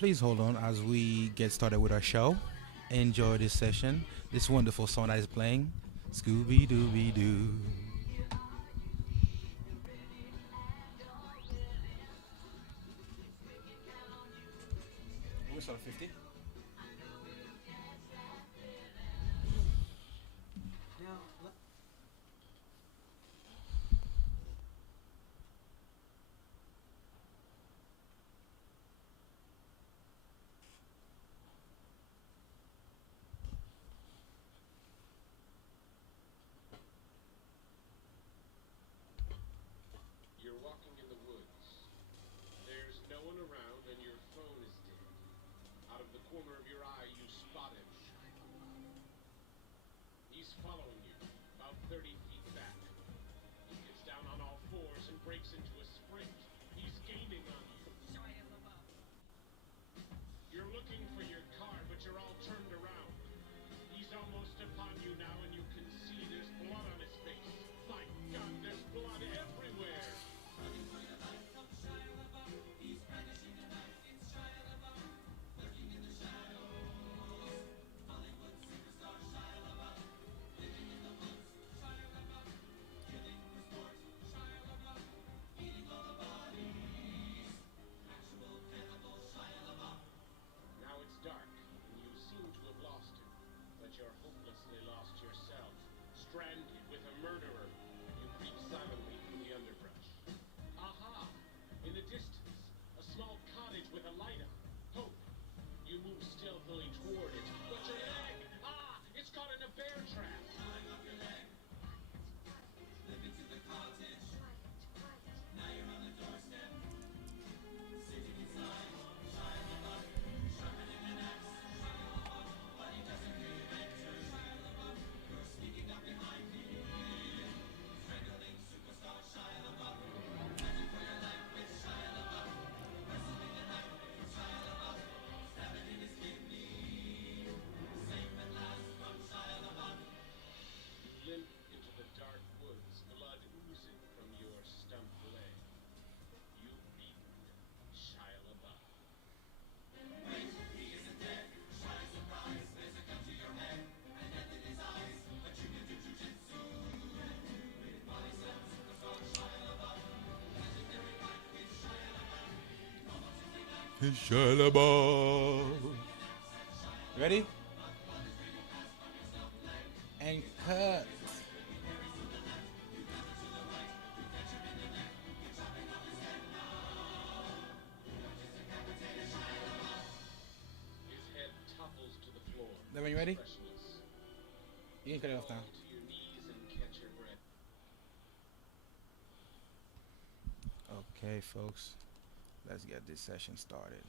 Please hold on as we get started with our show. Enjoy this session, this wonderful song that is playing. Scooby Dooby Doo. We start at 50. You're walking in the woods. There's no one around and your phone is dead. Out of the corner of your eye, you spot him. He's following you, about 30 feet back. He gets down on all fours and breaks into a sprint. He's gaining on you. You're looking for your car, but you're all turned around. He's almost upon you now, and you can see there's blood on his face. My God, there's blood everywhere. Now it's dark, and you seem to have lost him, but you're hopelessly lost yourself, stranded with a murderer. You creep silently through the underbrush. Aha! In the distance, a small cottage with a light on. Hope. You move stealthily toward it, but your leg! Ah! It's caught in a bear trap! You limp into the dark woods, blood oozing from your stumped leg. You've beaten Shia LaBeouf. Shalaba. Ready? And cut. His head topples to the floor. Devin, you ready? Expressionless. You can cut it off now. Fall to your knees and catch your breath. Okay, folks. Let's get this session started.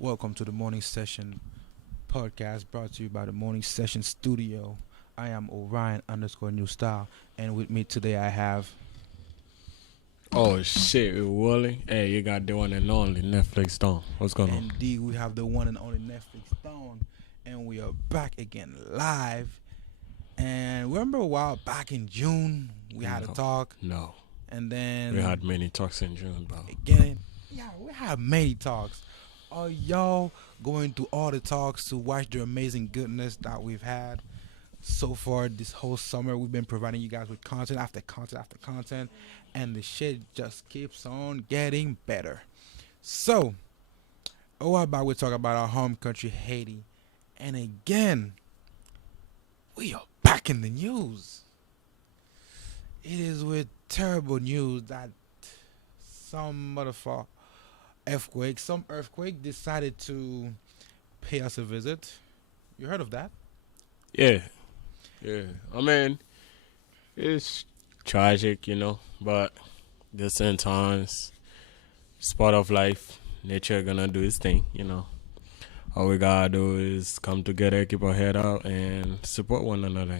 Welcome to the Morning Session podcast brought to you by the Morning Session Studio. I am Orion underscore New Style, and with me today I have. Oh shit, Wooly. Hey, you got the one and only Netflix Stone. What's going on? Indeed, we have the one and only Netflix Stone, and we are back again live. And remember a while back in June, we had a No. talk, No. and then We had many talks in June, bro. again, yeah, we had many talks. Are y'all going to all the talks to watch the amazing goodness that we've had so far this whole summer? We've been providing you guys with content after content after content, and the shit just keeps on getting better. So, a while back we talked about our home country, Haiti, and again, we are back in the news. It is with terrible news that some earthquake decided to pay us a visit. You heard of that? Yeah. Yeah. I mean, it's tragic, but at the same times, it's part of life. Nature gonna do its thing. All we gotta do is come together, keep our head up, and support one another.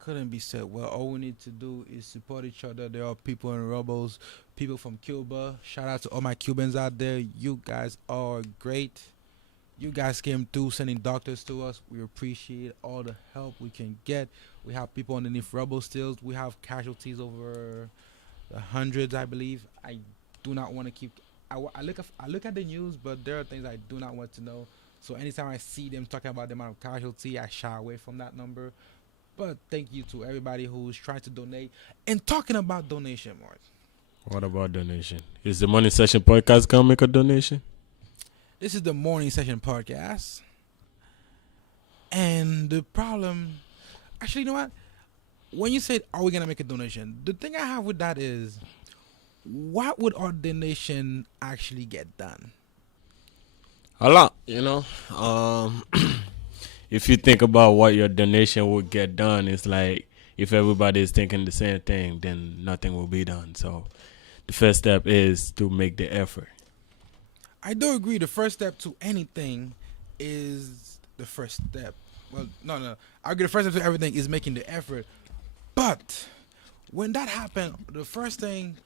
Couldn't be said well. All we need to do is support each other. There are people in rebels, people from Cuba. Shout out to all my Cubans out there. You guys are great. You guys came through sending doctors to us. We appreciate all the help we can get. We have people underneath rubble stills. We have casualties over the hundreds, I believe. I do not want to keep. I look at the news, but there are things I do not want to know. So anytime I see them talking about the amount of casualty, I shy away from that number. But thank you to everybody who's trying to donate and talking about donation, Mark. What about donation? Is the Morning Session podcast gonna make a donation? This is the morning session podcast, and the problem, actually, you know what? When you said, "Are we gonna make a donation?" The thing I have with that is, what would our donation actually get done? A lot, you know. If you think about what your donation would get done, it's like if everybody is thinking the same thing, then nothing will be done. So the first step is to make the effort. I do agree. The first step to anything is the first step. Well, no. I agree. The first step to everything is making the effort. But when that happened, the first thing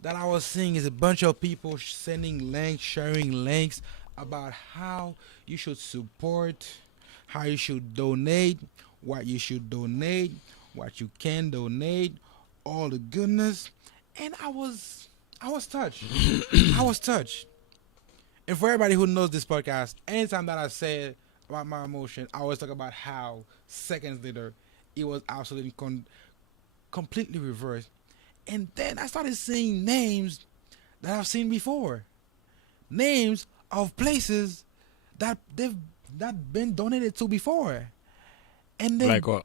that I was seeing is a bunch of people sending links, sharing links about how you should support, how you should donate, what you should donate, what you can donate, all the goodness. And I was touched. I was touched. And for everybody who knows this podcast, anytime that I say about my emotion, I always talk about how seconds later it was absolutely completely reversed. And then I started seeing names that I've seen before, names of places that they've that been donated to before, and then Like what?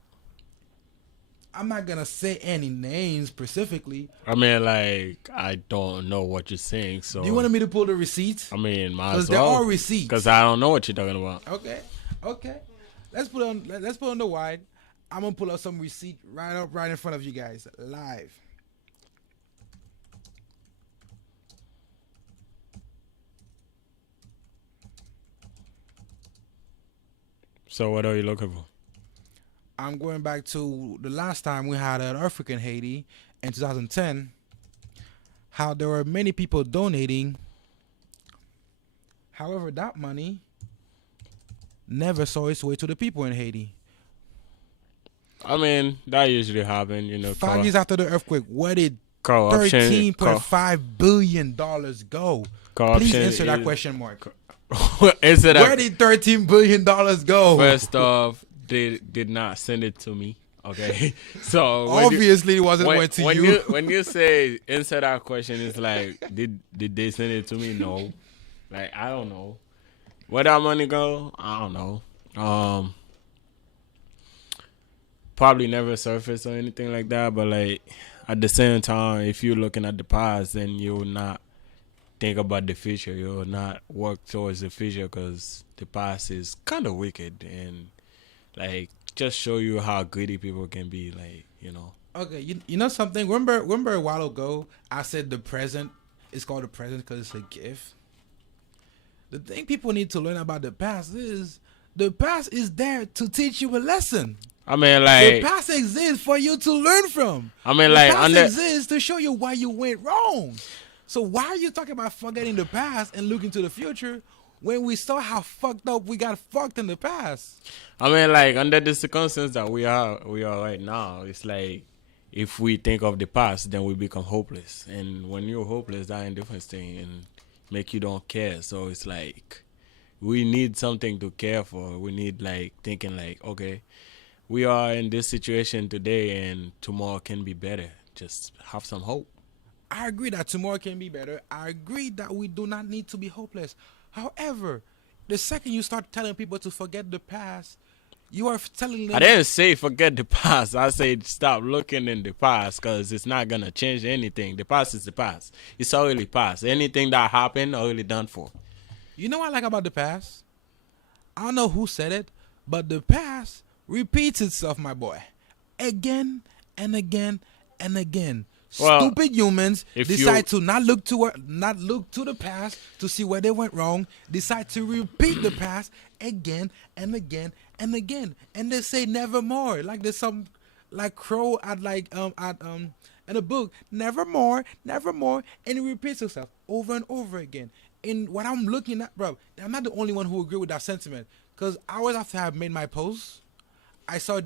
I'm not gonna say any names specifically. I mean, like, I don't know what you're saying, so Do you want me to pull the receipts? I mean, might Because as there well. are receipts. Because I don't know what you're talking about. Okay. Let's put on the wide. I'm gonna pull up some receipt right in front of you guys live. So what are you looking for? I'm going back to the last time we had an earthquake in Haiti in 2010. How there were many people donating. However, that money never saw its way to the people in Haiti. I mean, that usually happens, you know. 5 years after the earthquake, where did Corruption. $13.5 billion go? Corruption Please answer that is- question mark. Is it Where did $13 billion go? First off, they did not send it to me. Okay, so Obviously, it wasn't went to when you. when you say answer that question, it's like did they send it to me? No, like I don't know where that money go. I don't know. Probably never surfaced or anything like that. But like at the same time, if you're looking at the past, then you'll not think about the future. You'll not work towards the future because the past is kind of wicked and like just show you how greedy people can be. Like Okay, you know something? Remember a while ago I said the present is called the present because it's a gift. The thing people need to learn about the past is there to teach you a lesson. I mean, The like past exists for you to learn from. I mean, The like past under exists to show you why you went wrong. So why are you talking about forgetting the past and looking to the future when we saw how fucked up we got fucked in the past? I mean, like under the circumstance that we are right now, it's like if we think of the past, then we become hopeless. And when you're hopeless, that's a different thing and make you don't care. So it's like we need something to care for. We need like thinking like, okay, we are in this situation today, and tomorrow can be better. Just have some hope. I agree that tomorrow can be better. I agree that we do not need to be hopeless. However, the second you start telling people to forget the past, you are telling them. I didn't say forget the past. I said stop looking in the past because it's not going to change anything. The past is the past. It's already past. Anything that happened, already done for. You know what I like about the past? I don't know who said it, but the past repeats itself, my boy. Again and again and again. Well, Stupid humans if decide to not look to the past to see where they went wrong. Decide to repeat the past again and again and again, and they say nevermore. Like there's some like crow at in a book, nevermore, nevermore, and it repeats itself over and over again. And what I'm looking at, bro, I'm not the only one who agree with that sentiment. Because hours after I have made my post, I saw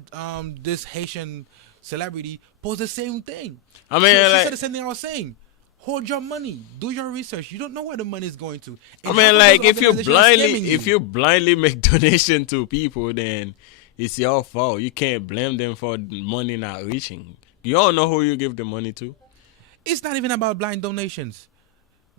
this Haitian celebrity post the same thing. I mean, She like, said the same thing I was saying. Hold your money. Do your research. You don't know where the money is going to. I And mean, half of like, those if you organizations are blindly, scamming if you blindly make donation to people, then it's your fault. You can't blame them for money not reaching. You don't know who you give the money to. It's not even about blind donations.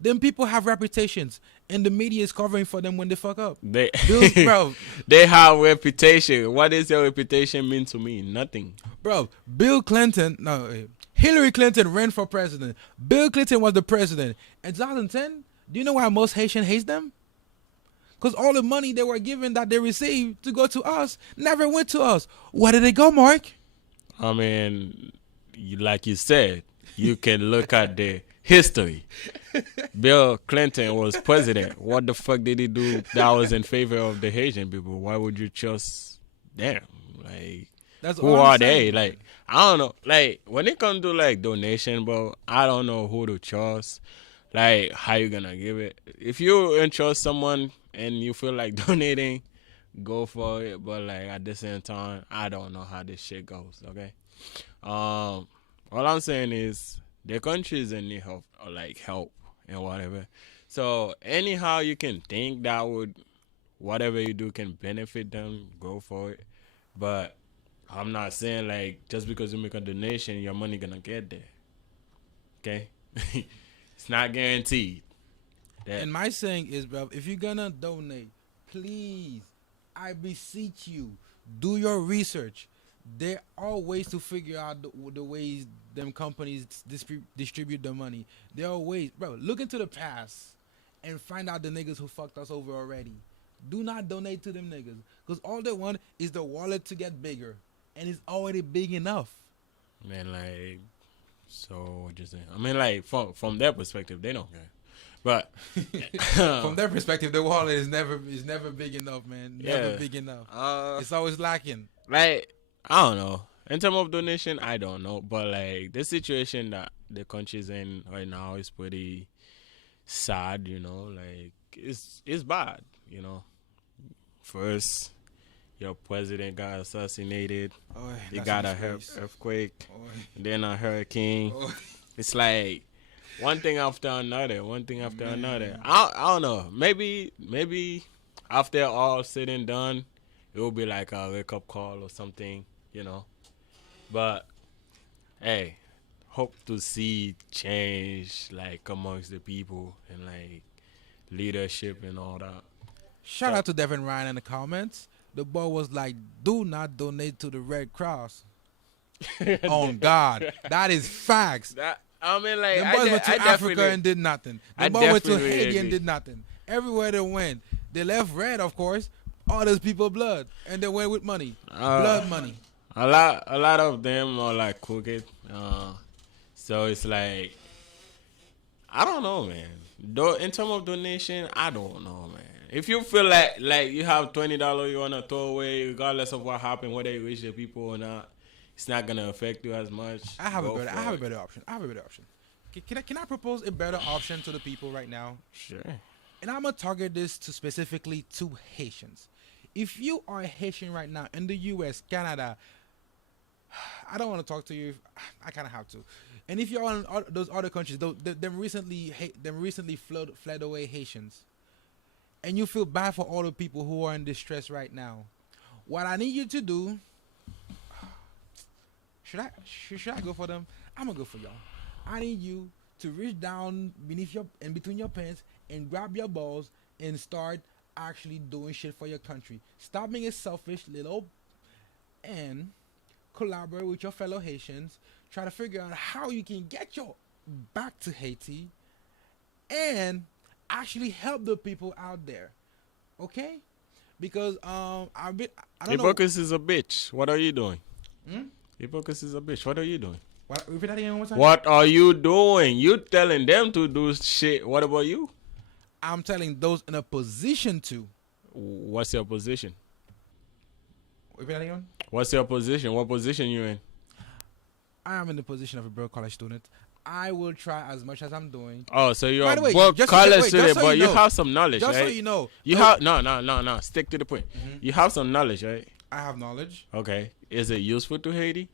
Them people have reputations, and the media is covering for them when they fuck up. They, Bills, bro, they have reputation. What does your reputation mean to me? Nothing. bro. Hillary Clinton ran for president. Bill Clinton was the president. In 2010, do you know why most Haitian hates them? Because all the money they were given that they received to go to us never went to us. Where did it go, Mark? I mean, like you said, you can look at the history. Bill Clinton was president. What the fuck did he do that was in favor of the Haitian people? Why would you trust them? Like, That's who all I'm are they? saying. Like, I don't know. Like, when it comes to like donation, bro, I don't know who to trust. Like, how you gonna give it? If you entrust someone and you feel like donating, go for it. But like at the same time, I don't know how this shit goes. Okay. All I'm saying is the country is in need of like help and whatever. So anyhow you can think that would whatever you do can benefit them, go for it. But I'm not saying like just because you make a donation, your money gonna get there. Okay, it's not guaranteed. That And my saying is, bro, if you're gonna donate, please, I beseech you, do your research. There are ways to figure out the ways them companies distribute the money. There are ways, bro. Look into the past and find out the niggas who fucked us over already. Do not donate to them niggas, because all they want is the wallet to get bigger, and it's already big enough. man, like, so what you saying? I mean, like from their perspective, they don't care. But From their perspective, the wallet is never big enough, man. Never Yeah. big enough. uh, It's always lacking. like I don't know. In terms of donation, I don't know. But like the situation that the country's in right now is pretty sad. You know, like it's bad. You know, first your president got assassinated. Oh, They that's got a disgrace. earthquake, Oh, then a hurricane. oh. It's like one thing after another, one thing after another. I don't know. Maybe after all said and done, it will be like a wake up call or something, you know. But hey, hope to see change like amongst the people and like leadership and all that. Shout out to Devin Ryan in the comments. The boy was like, "Do not donate to the Red Cross." On God, that is facts. That I mean, like The boys went to Africa and did nothing. The I boy went to definitely Haiti and agree. did nothing. Everywhere they went, they left red, of course. All those people blood, and they went with money, blood money. A lot of them are like crooked. So it's like I don't know, man. Though in terms of donation, I don't know, man. If you feel like you have $20 you wanna throw away, regardless of what happened, whether you reach the people or not, it's not gonna affect you as much. I have Go a for it. better option. Can I propose a better option to the people right now? Sure. And I'm gonna target this to specifically to Haitians. If you are a Haitian right now in the U.S., Canada, I don't want to talk to you. I kind of have to. And if you're in those other countries, them recently fled away Haitians, and you feel bad for all the people who are in distress right now, what I need you to do. Should I go for them? I'm gonna go for y'all. I need you to reach down between your pants and grab your balls and start actually doing shit for your country. Stop being a selfish little and collaborate with your fellow Haitians. Try to figure out how you can get your back to Haiti and actually help the people out there. Okay? Because I don't know. Hypocrisy is a bitch. What are you doing? Hmm? Hypocrisy is a bitch. What are you doing? Repeat that again one more time. What are you doing? You telling them to do shit. What about you? I'm telling those in a position to. What's your position? Repeat that again. What's your position? What position you in? I am in the position of a broke college student. I will try as much as I'm doing. Oh, so you're By the way, both just- college wait, student, just so but you you know. have some knowledge, Just right? so you know, You have no. Stick to the point. You have some knowledge, right? I have knowledge. Okay. Is it useful to Haiti?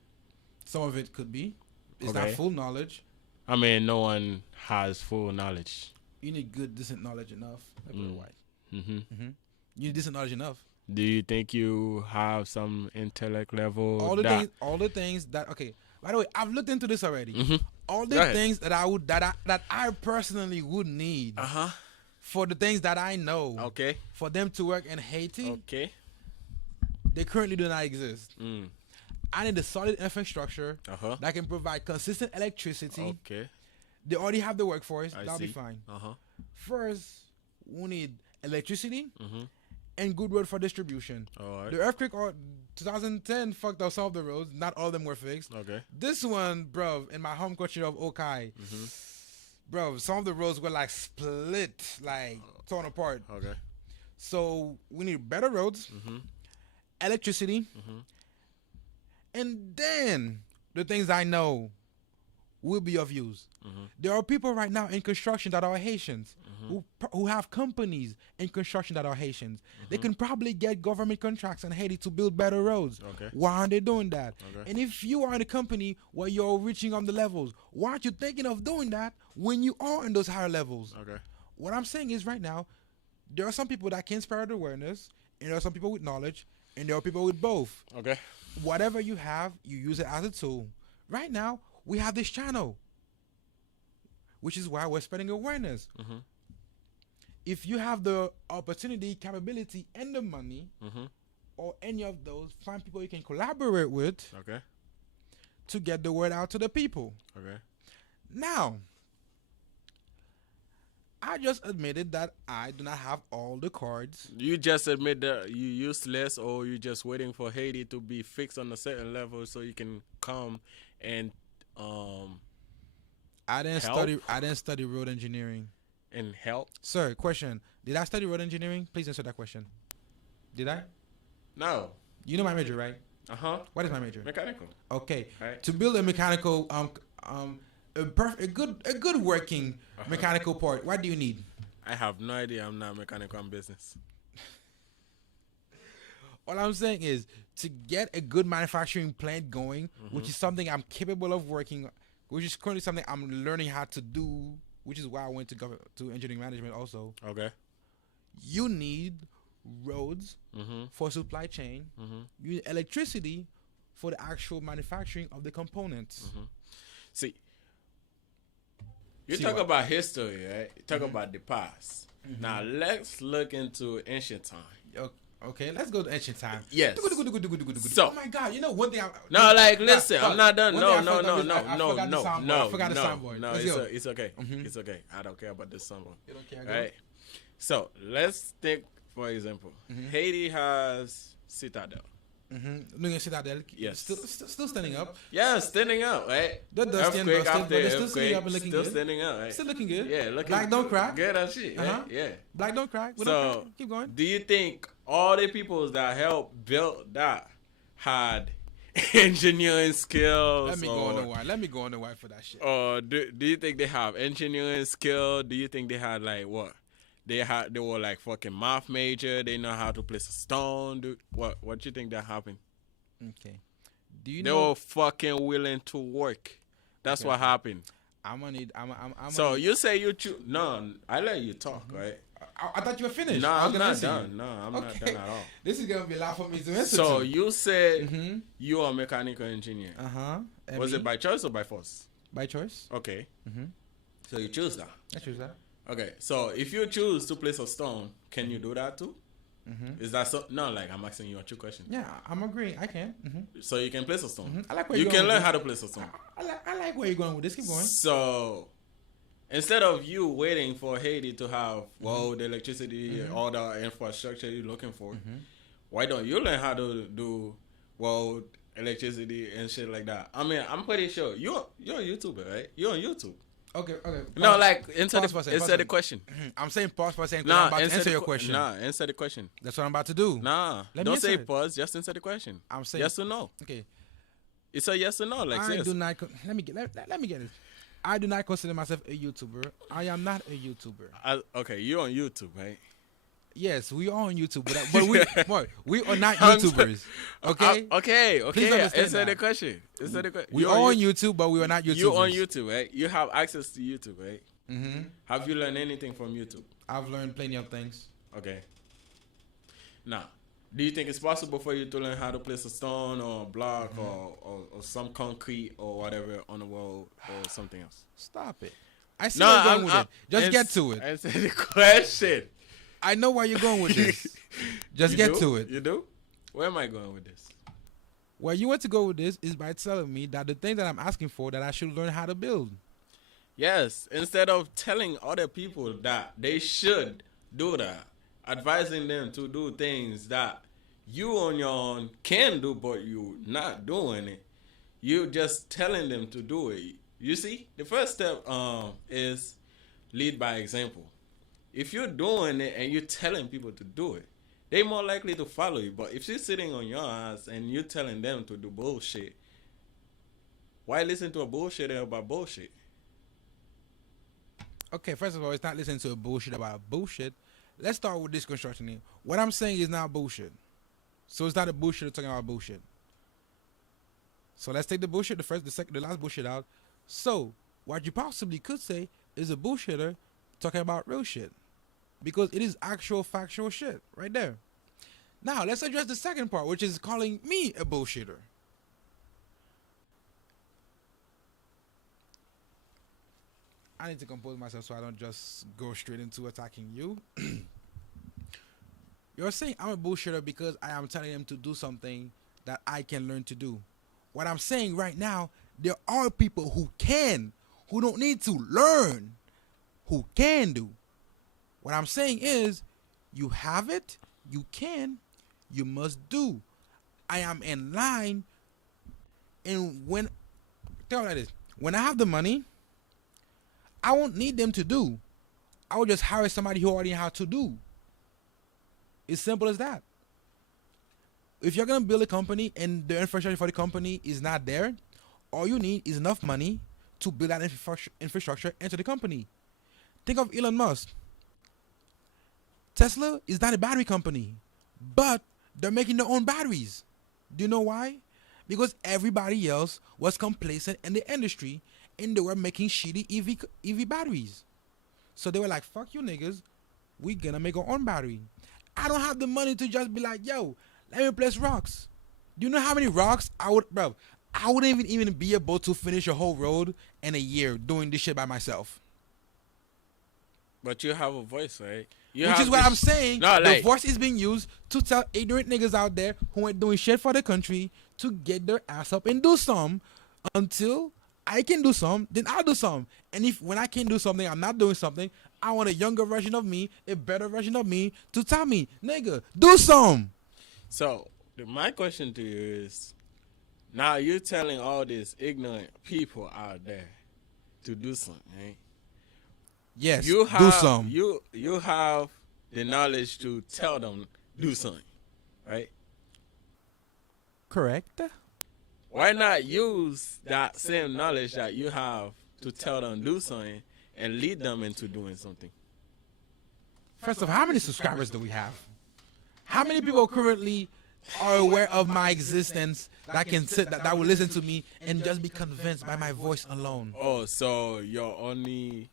Some of it could be. It's Okay. not full knowledge. I mean, no one has full knowledge. You need good, decent knowledge enough. Let me put it white. hmm You need decent knowledge enough. Do you think you have some intellect level? All the things that okay. By the way, I've looked into this already. All the Go ahead. things that I personally would need for the things that I know Okay. for them to work in Haiti, Okay. they currently do not exist. Mm. I need a solid infrastructure Uh-huh. that can provide consistent electricity. Okay. They already have the workforce. I That'll be see. fine. Uh-huh. First, we need electricity Mm-hmm. and good road for distribution. All right. The earthquake or 2010 fucked up some of the roads. Not all of them were fixed. Okay. This one, bro, in my home country of Okai, bro, some of the roads were like split, like torn apart. Okay. So we need better roads, electricity, and then the things I know will be of use. There are people right now in construction that are Haitians who have companies in construction that are Haitians. They can probably get government contracts in Haiti to build better roads. Okay. Why aren't they doing that? Okay. And if you are in a company where you're reaching on the levels, why aren't you thinking of doing that when you are in those higher levels? Okay. What I'm saying is right now, there are some people that can spread awareness, and there are some people with knowledge, and there are people with both. Okay. Whatever you have, you use it as a tool. Right now, we have this channel, which is why we're spreading awareness. If you have the opportunity, capability, and the money, or any of those, find people you can collaborate with Okay. to get the word out to the people. Okay. Now, I just admitted that I do not have all the cards. You just admit that you useless, or you just waiting for Haiti to be fixed on a certain level so you can come and I didn't Help? study. I didn't study road engineering. help. Sir, question: did I study road engineering? Please answer that question. Did I? No. You know my major, right? Uh-huh. What is my major? Mechanical. Okay. Right. To build a mechanical a good working mechanical part, what do you need? I have no idea. I'm not mechanical. I'm business. All I'm saying is to get a good manufacturing plant going, which is something I'm capable of working, which is currently something I'm learning how to do, which is why I went to engineering management also. Okay. You need roads for supply chain. You need electricity for the actual manufacturing of the components. See, you See talk what? about history, right? You talk about the past. Now let's look into ancient time. Okay, let's go to ancient time. Yes. So, oh my God, you know one thing. No, like listen, I'm not done. one No, thing I no, fucked no, up is no, I forgot no, the no, soundboard. no, I forgot the no, soundboard. no. Let's It's go. it's okay. It's okay. I don't care about this soundboard. You don't care, All go. right. So let's take for example, Haiti has Citadel. Doing a citadel. Yes. Still standing up. Yeah, standing up, right? The dusty and Earthquake busted, after but they're still standing earthquake, up and looking still good. standing up, right? Still looking good. Yeah, looking Black don't crack. Good as shit, right? Uh-huh. Yeah. Black don't crack. We So, don't crack. Keep going. do you think all the people that helped build that had engineering skills? Let me go on the white. Let me go on the white for that shit. Or do you think they have engineering skill? Do you think they had like what? They were like fucking math major. They know how to place a stone. What you think that happened? Okay. Do you They know? were fucking willing to work. That's what happened. I'm gonna need. I'm So gonna need, you say you choose? No, I let you talk, right? I thought you were finished. No, I was I'm gonna not answer you. done. No, I'm not done at all. This is gonna be a lot for me to answer. So to. you said you are a mechanical engineer. Was it by choice or by force? by choice? Okay. So you choose that. I choose that. Okay. So if you choose to place a stone, can you do that too? Is that so? No, like I'm asking you a true question. Yeah, I'm agreeing. I can. So you can place a stone. I like where You you're can going learn with how this. to place a stone. I like where you're going with this. Keep going. So instead of you waiting for Haiti to have the electricity, all the infrastructure you're looking for, why don't you learn how to do electricity and shit like that? I mean, I'm pretty sure you're a YouTuber, right? You're on YouTube. Okay. No, Pause. like answer Pause for a second, pause the for- question. I'm saying pause for a second. 'Cause Nah, I'm about to answer your question. Nah, answer the question. That's what I'm about to do. Nah, Let me don't say answer it. pause. Just answer the question. I'm saying Yes or no. Okay. It's a yes or no. Like I serious. do not. Let me get. Let me get it. I do not consider myself a YouTuber. I am not a YouTuber. Okay, you're on YouTube, right? Yes, we are on YouTube, but we are not I'm YouTubers. Okay. Okay. Please understand Answer the that. question. Answer the question. We are on YouTube, but we are not YouTubers. You're on YouTube, right? You have access to YouTube, right? Mm-hmm. Have you learned anything from YouTube? I've learned plenty of things. Okay. Now, do you think it's possible for you to learn how to place a stone or a block or some concrete or whatever on the wall or something else? Stop it. I see where you're going with it. Just get to it. Answer the question. I know where you're going with this. Just You get do? to it. You do? Where am I going with this? Where you want to go with this is by telling me that the thing that I'm asking for that I should learn how to build. Yes, instead of telling other people that they should do that, advising them to do things that you on your own can do, but you're not doing it. You just telling them to do it. You see, the first step is lead by example. If you're doing it and you're telling people to do it, they're more likely to follow you. But if you're sitting on your ass and you're telling them to do bullshit, why listen to a bullshitter about bullshit? Okay, first of all, it's not listening to a bullshit about bullshit. Let's start with this construction here. What I'm saying is not bullshit. So it's not a bullshit talking about bullshit. So let's take the bullshit, the last bullshit out. So what you possibly could say is a bullshitter talking about real shit. Because it is actual factual shit right there. Now let's address the second part, which is calling me a bullshitter. I need to compose myself so I don't just go straight into attacking you. You're saying I'm a bullshitter because I am telling them to do something that I can learn to do. What I'm saying right now, there are people who don't need to learn, who can do. What I'm saying is, you have it, you can, you must do. I am in line, and when I have the money, I won't need them to do. I will just hire somebody who already know how to do. It's simple as that. If you're gonna build a company and the infrastructure for the company is not there, all you need is enough money to build that infrastructure into the company. Think of Elon Musk. Tesla is not a battery company, but they're making their own batteries. Do you know why? Because everybody else was complacent in the industry and they were making shitty EV batteries. So they were like, fuck you niggas, we gonna make our own battery. I don't have the money to just be like, yo, let me place rocks. Do you know how many rocks I wouldn't even be able to finish a whole road in a year doing this shit by myself. But you have a voice, right? Which is what I'm saying. No, the voice is being used to tell ignorant niggas out there who ain't doing shit for the country to get their ass up and do some. Until I can do some, then I'll do some. And if when I can do something, I'm not doing something, I want a younger version of me, a better version of me to tell me, nigga, do some. So my question to you is, now you're telling all these ignorant people out there to do something, right? Yes, do some. You have the knowledge to tell them do something, right? Correct. Why not use that same knowledge that you have to tell them do something and lead them into doing something? First of all, how many subscribers do we have? How many people currently are aware of my existence that can sit that will listen to me and just be convinced by my voice alone? Oh, so your only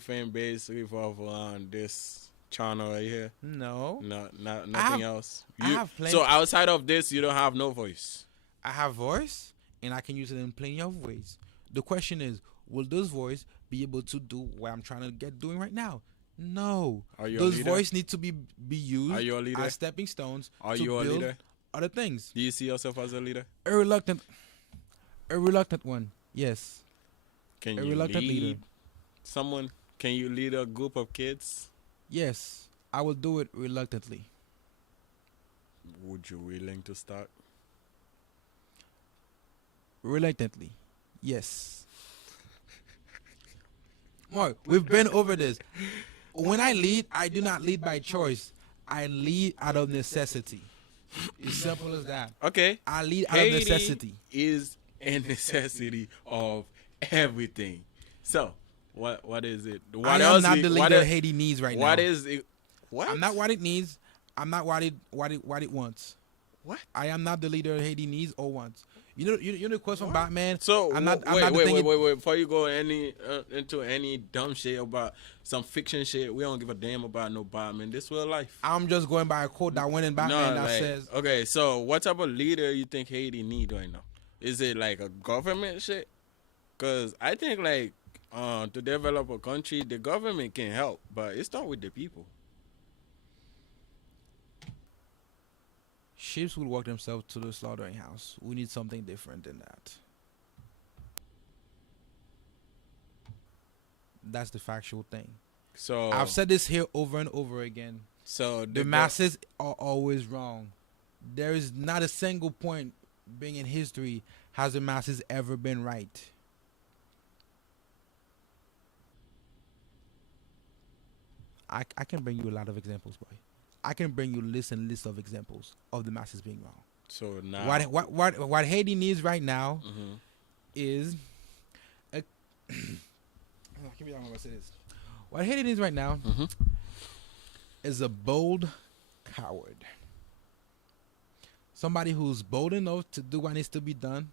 fan base revolve around this channel right here? No. Nothing else. I have plenty. So outside of this, you don't have no voice. I have voice, and I can use it in plenty of ways. The question is, will those voice be able to do what I'm trying to get doing right now? No. Are you a those leader? voice need to be used Are you a leader? as stepping stones Are to you a build leader? other things. Do you see yourself as a leader? A reluctant one. Yes. Can A you reluctant lead leader. someone? Can you lead a group of kids? Yes. I will do it reluctantly. Would you willing to start? Reluctantly. Yes. Mark, we've been over this. When I lead, I do not lead by choice. I lead out of necessity. It's simple as that. Okay. I lead out of Haiti necessity. is a necessity of everything. So, what is it? What I am else? not it- the what leader it- Haiti needs right now. What is it? What? I'm not what it needs. I'm not what it wants. What? I am not the leader Haiti needs or wants. You know the quote from Batman. So I'm not. I'm wait, not the wait, thing wait, it- wait, wait. Before you go into any dumb shit about some fiction shit, we don't give a damn about no Batman. This real life. I'm just going by a quote that went in Batman that like, says, okay. So what type of leader you think Haiti need right now? Is it like a government shit? Cause I think like to develop a country, the government can help, but it starts with the people. "Sheep will walk themselves to the slaughtering house." We need something different than that. That's the factual thing. So I've said this here over and over again. so The masses are always wrong. There is not a single point being in history has the masses ever been right. I can bring you a lot of examples, boy. I can bring you lists and lists of examples of the masses being wrong. So now What Haiti needs right now Mhm. is a give me that one, I say this. What Haiti needs right now Mhm. is a bold coward. Somebody who's bold enough to do what needs to be done,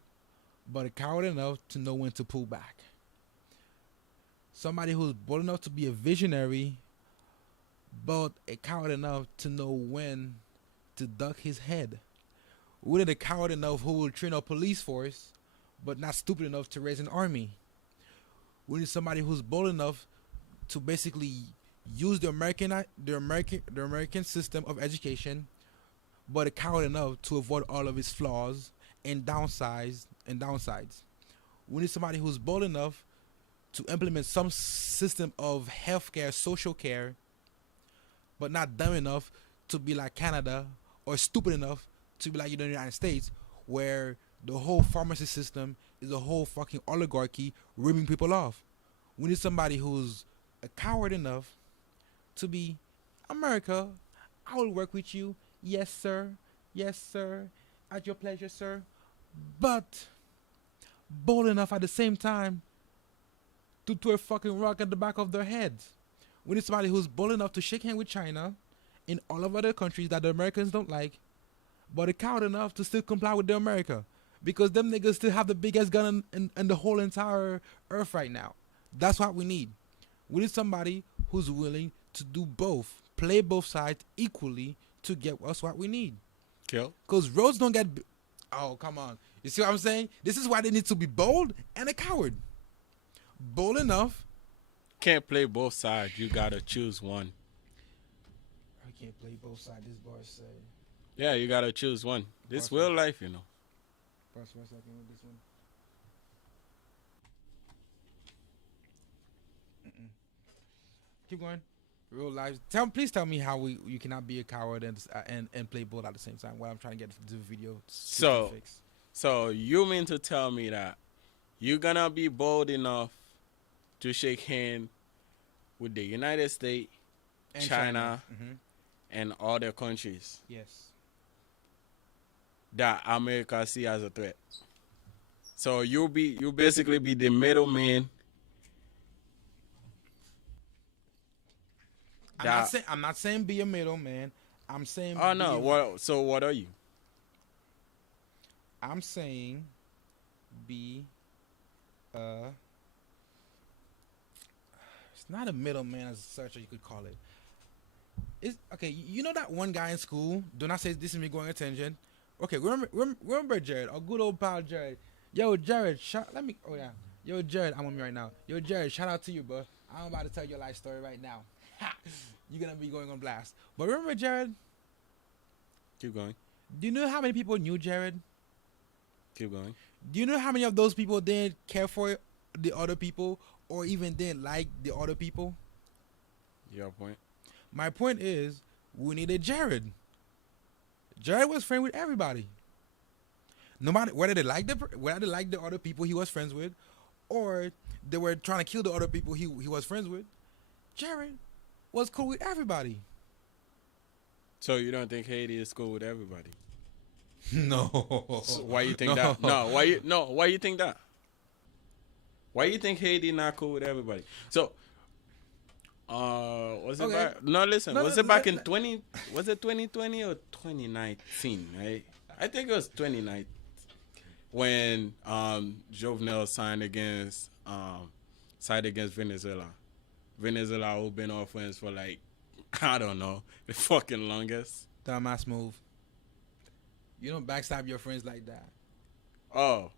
but a coward enough to know when to pull back. Somebody who's bold enough to be a visionary, but a coward enough to know when to duck his head. We need a coward enough who will train a police force, but not stupid enough to raise an army. We need somebody who's bold enough to basically use the American system of education, but a coward enough to avoid all of its flaws and downsides. We need somebody who's bold enough to implement some system of healthcare, social care, but not dumb enough to be like Canada or stupid enough to be like the United States, where the whole pharmacy system is a whole fucking oligarchy ripping people off. We need somebody who's a coward enough to be America. I will work with you. Yes, sir. Yes, sir. At your pleasure, sir. But bold enough at the same time to throw a fucking rock at the back of their heads. We need somebody who's bold enough to shake hands with China in all of other countries that the Americans don't like, but a coward enough to still comply with the America. Because them niggas still have the biggest gun in the whole entire earth right now. That's what we need. We need somebody who's willing to do both, play both sides equally to get us what we need. Kill. Because roads don't get... Oh, come on. You see what I'm saying? This is why they need to be bold and a coward. Bold enough. Can't play both sides. You gotta choose one. I can't play both sides, this boy say. Yeah, you gotta choose one. This Awesome. real life, you know. Press 1 second with this one. Keep going. Real life. Please tell me how you cannot be a coward and play both at the same time. What I'm trying to get to the video. So- fix. So you mean to tell me that you're gonna be bold enough to shake hand with the United States, And China, Mhm. and other countries Yes. that America see as a threat? So you basically be the middleman. I'm not saying be a middleman. I'm saying. Oh no! What are you? I'm saying be it's not a middleman as such, you could call it. It's okay. You know that one guy in school? Do not say this is me going attention. Okay, remember Jared, our good old pal Jared. Yo, Jared, let me. Oh yeah, yo, Jared, I'm on me right now. Yo, Jared, shout out to you, bro. I'm about to tell your life story right now. You're gonna be going on blast. But remember Jared? Keep going. Do you know how many people knew Jared? Keep going. Do you know how many of those people didn't care for the other people or even didn't like the other people? Your point. My point is, we needed Jared. Jared was friends with everybody. No matter whether they liked the other people he was friends with, or they were trying to kill the other people he was friends with, Jared was cool with everybody. So you don't think Haiti is cool with everybody? No. So why you think that? No. Why you think that? Why you think Haiti not cool with everybody? So, was it Okay. back? No, listen. No, Was no, it back let- in 20? Was it 2020 or 2019? Right? I think it was 2019 when Jovenel signed against Venezuela. Venezuela who been our friends for like I don't know the fucking longest. Dumbass move. You don't backstab your friends like that. Oh.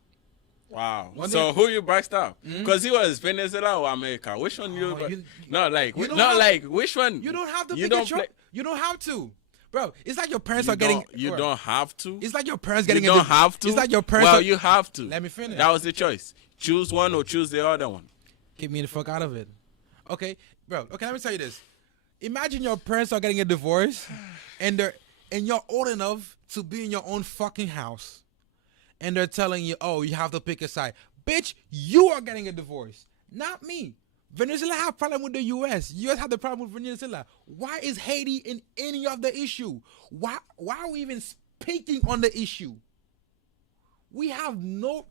Wow. One So thing- who you backstab? Because he was Venezuela or America. Which one you? Oh, you- no, like you don't no, have- like which one? You don't have to You pick a don't choice. play- You don't have to, bro. It's like your parents You are getting. don't, you bro, don't have to. It's like your parents You getting. don't have to. It's like your parents. Well, are, you have to. Let me finish. That was the choice. Choose one or choose the other one. Get me the fuck out of it. Okay, bro. Okay, let me tell you this. Imagine your parents are getting a divorce, and you're old enough to be in your own fucking house, and they're telling you, "Oh, you have to pick a side." Bitch, you are getting a divorce, not me. Venezuela have problem with the U.S. U.S. have the problem with Venezuela. Why is Haiti in any of the issue? Why are we even speaking on the issue? We have no.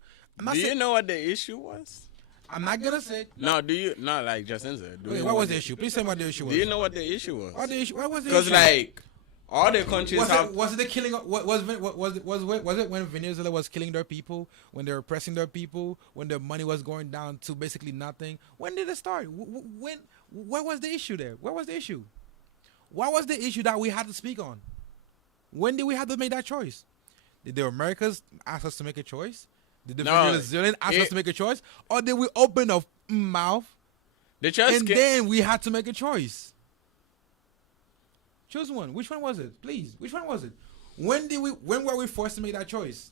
Do you know what the issue was? I'm not gonna say. No, do you? Not like just answer. Do Wait, you what know was the issue? Please tell me what the issue was. Do you know what the issue was? What the issue? What was the Because issue? like all the countries have. Was it the killing? Was it when Venezuela was killing their people? When they were oppressing their people? When their money was going down to basically nothing? When did it start? When? What was the issue there? What was the issue? What was the issue that we had to speak on? When did we have to make that choice? Did the Americans ask us to make a choice? Did the No, Venezuelans ask us to make a choice? Or did we open our mouth The choice and then we had to make a choice? Choose one. Which one was it? Please. Which one was it? When were we forced to make that choice?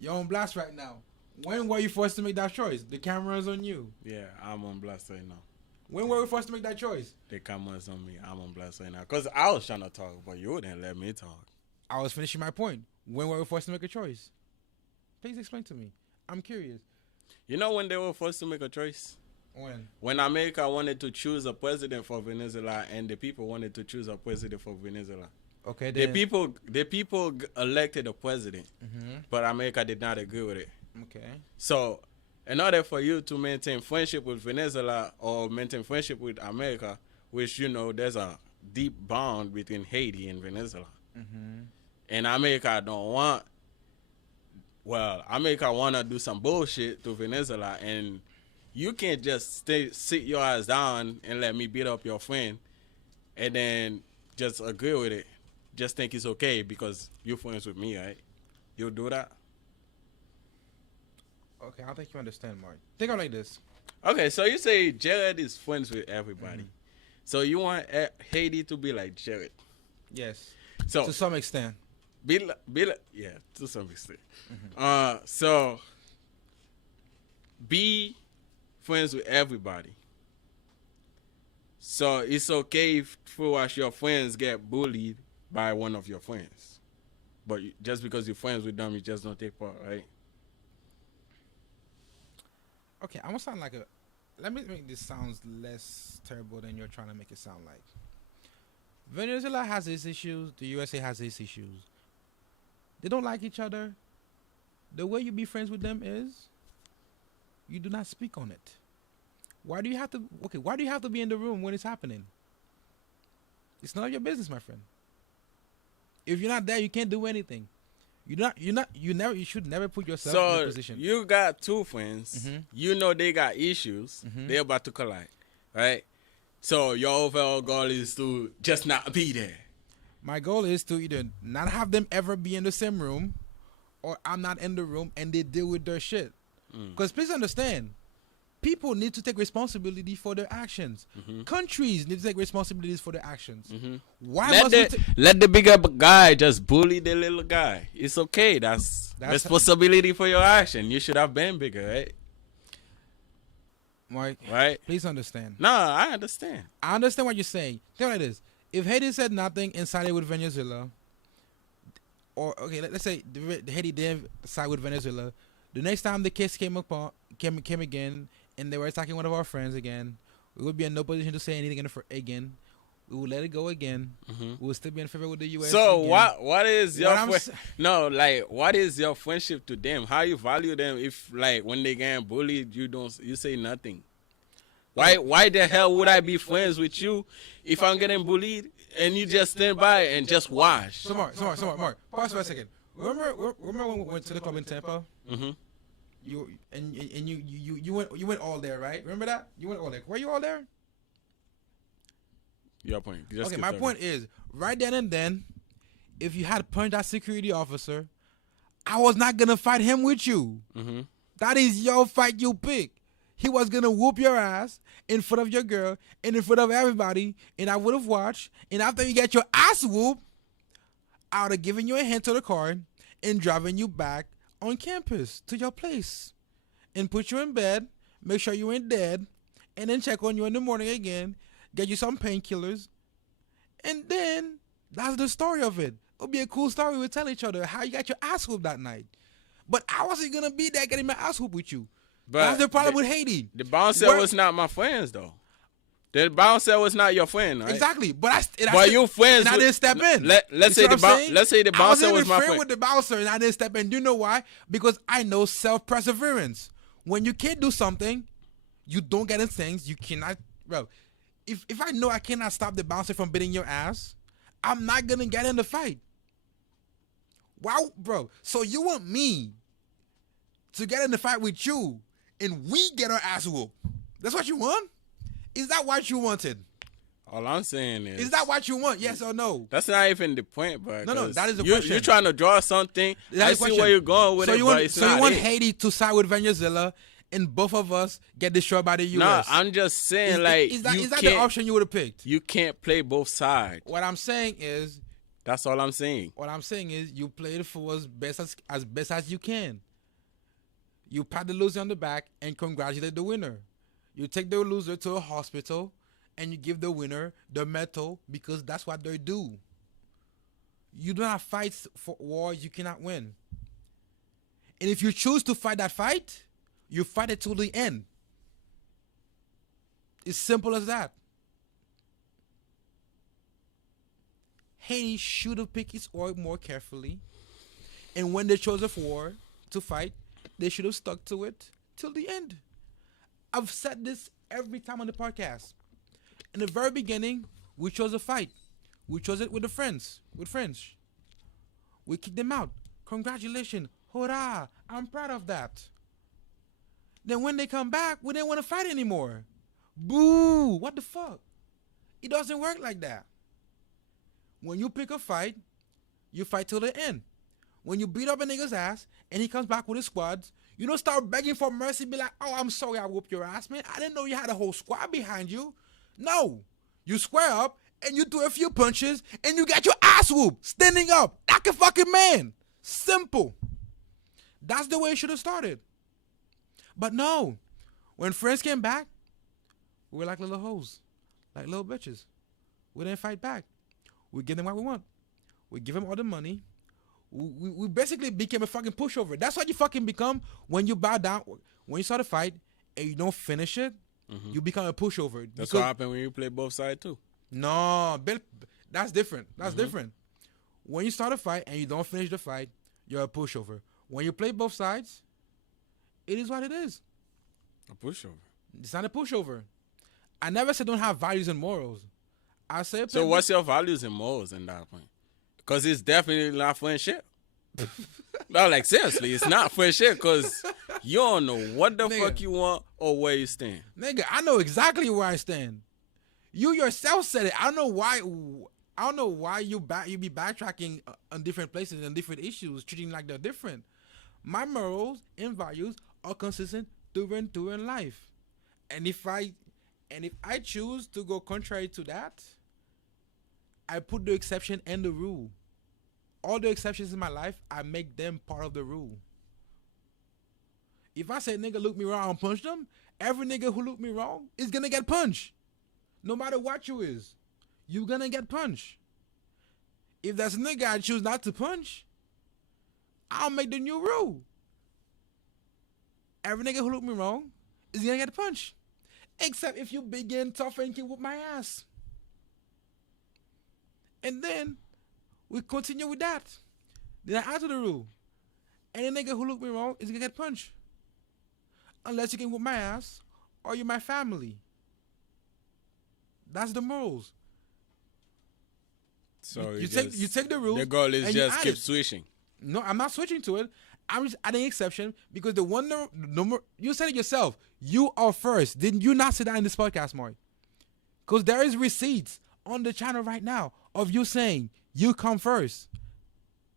You're on blast right now. When were you forced to make that choice? The camera's on you. Yeah, I'm on blast right now. When were we forced to make that choice? The camera's on me. I'm on blast right now. Because I was trying to talk, but you wouldn't let me talk. I was finishing my point. When were we forced to make a choice? Please explain to me. I'm curious. You know when they were forced to make a choice? When? When America wanted to choose a president for Venezuela and the people wanted to choose a president for Venezuela. Okay, The then. people elected a president, but America did not agree with it. Okay. So, in order for you to maintain friendship with Venezuela or maintain friendship with America, which you know there's a deep bond between Haiti and Venezuela, and America don't want. Well, America wanna do some bullshit to Venezuela, and you can't just sit your ass down and let me beat up your friend, and then just agree with it. Just think it's okay because you're friends with me, right? You'll do that. Okay, I don't think you understand, Mark. Think of it like this. Okay, so you say Jared is friends with everybody. So you want Haiti to be like Jared. Yes. So To some extent. yeah, to some extent. So be friends with everybody. So it's okay if through us your friends get bullied by one of your friends. But just because you're friends with them, you just don't take part, right? Okay, I'm gonna sound like a. Let me make this sounds less terrible than you're trying to make it sound like. Venezuela has its issues. The USA has its issues. They don't like each other. The way you be friends with them is, you do not speak on it. Why do you have to? Okay, why do you have to be in the room when it's happening? It's none of your business, my friend. If you're not there, you can't do anything. You should never put yourself in So a position. you got two friends. You know they got issues. They're about to collide, right? So your overall goal is to just not be there. My goal is to either not have them ever be in the same room, or I'm not in the room and they deal with their shit. Because please understand, people need to take responsibility for their actions. Countries need to take responsibilities for their actions. Why must we Let the bigger guy just bully the little guy. It's okay. That's responsibility for your action. You should have been bigger, right? Mark, Right? please understand. No, I understand. I understand what you're saying. Think like this. If Haiti said nothing and sided with Venezuela, or okay, let's say Haiti didn't side with Venezuela, the next time the case came again, and they were attacking one of our friends again, we would be in no position to say anything again. We will let it go again. We will still be in favor with the U.S. So again. what is your What I'm no, like, what is your friendship to them? How you value them if, like, when they get bullied, you say nothing? Why the hell would I be friends with you if I'm getting bullied and you just stand by and just watch? So Mark. Pause for a second. Remember when we went to the club in Tampa? Mm-hmm. You went all there, right? Remember that? You went all there. Were you all there? Your point. Just Okay, keep my talking. point is, right then and then, if you had punched that security officer, I was not gonna fight him with you. Mm-hmm. That is your fight you pick. He was gonna whoop your ass in front of your girl and in front of everybody, and I would have watched. And after you get your ass whooped, I would have given you a hand to the car and driving you back on campus to your place and put you in bed, make sure you ain't dead, and then check on you in the morning again, get you some painkillers, and then that's the story of it. It'll be a cool story. We'll tell each other how you got your ass whooped that night. But I wasn't gonna be there getting my ass whooped with you. But That's the problem with Haiti. The bouncer Where- was not my friends though. The bouncer was not your friend, right? Exactly, but you friends and I with- didn't step in. let's You see say what the I'm saying? let's say the I wasn't bouncer was even my friend friend. with the bouncer, and I didn't step in. Do you know why? Because I know self-perseverance. When you can't do something, you don't get in things. You cannot, bro. If I know I cannot stop the bouncer from beating your ass, I'm not gonna get in the fight. Wow, bro. So you want me to get in the fight with you, and we get our ass whooped? That's what you want? Is that what you wanted? All I'm saying is Is that what you want? Yes or no? that's not even the point, bro. No, 'cause that is the you're question. trying to draw something. That I is the see question. where you're going with so it, you but want, it's so not you want it. Haiti to side with Venezuela, and both of us get destroyed by the No, U.S. I'm just saying, is, like, is that you the can't, option you would have picked? you can't play both sides. What I'm saying is, That's all I'm saying. you play it for as best as you can. You pat the loser on the back and congratulate the winner. You take the loser to a hospital and you give the winner the medal because that's what they do. You do not fight for wars you cannot win. And if you choose to fight that fight, you fight it till the end. It's simple as that. Haiti should have picked its war more carefully. And when they chose a war to fight, they should have stuck to it till the end. I've said this every time on the podcast. In the very beginning, we chose a fight. We chose it with friends. We kicked them out. Congratulations. Hurrah. I'm proud of that. Then when they come back, we didn't want to fight anymore. Boo. What the fuck? It doesn't work like that. When you pick a fight, you fight till the end. When you beat up a nigga's ass and he comes back with his squads, you don't start begging for mercy, be like, oh, I'm sorry I whooped your ass, man. I didn't know you had a whole squad behind you. No. You square up and you do a few punches and you get your ass whooped, standing up like a fucking man. Simple. That's the way it should have started. But no. When friends came back, we were like little hoes, like little bitches. We didn't fight back. We give them what we want. We give them all the money. We basically became a fucking pushover. That's what you fucking become when you bow down. When you start a fight and you don't finish it, you become a pushover. That's what happened when you play both sides too. No, that's different. That's different. When you start a fight and you don't finish the fight, you're a pushover. When you play both sides, it is what it is. A pushover. It's not a pushover. I never said don't have values and morals. I said So what's your values and morals in that point? Because it's definitely not friendship. No, like seriously, it's not friendship because you don't know what the Nigga. fuck you want or where you stand. Nigga, I know exactly where I stand. You yourself said it. I don't know why. I don't know why you be backtracking on different places and different issues, treating like they're different. My morals and values are consistent through life, and if I choose to go contrary to that, I put the exception and the rule. All the exceptions in my life, I make them part of the rule. If I say nigga look me wrong and punch them, every nigga who look me wrong is gonna get punched. No matter what you is, you gonna get punched. If there's a nigga I choose not to punch, I'll make the new rule. Every nigga who look me wrong is gonna get punched. Except if you big and tough and can whoop my ass. And then we continue with that. Then I add to the rule. Any nigga who look me wrong is gonna get punched. Unless you can whip my ass or you're my family. That's the morals. So You take the rules. the goal is and you just add keep it. switching. No, I'm not switching to it. I'm just adding exception because the one number you said it yourself. You are first. Did you not say that in this podcast, Maury? Because there is receipts on the channel right now of you saying you come first.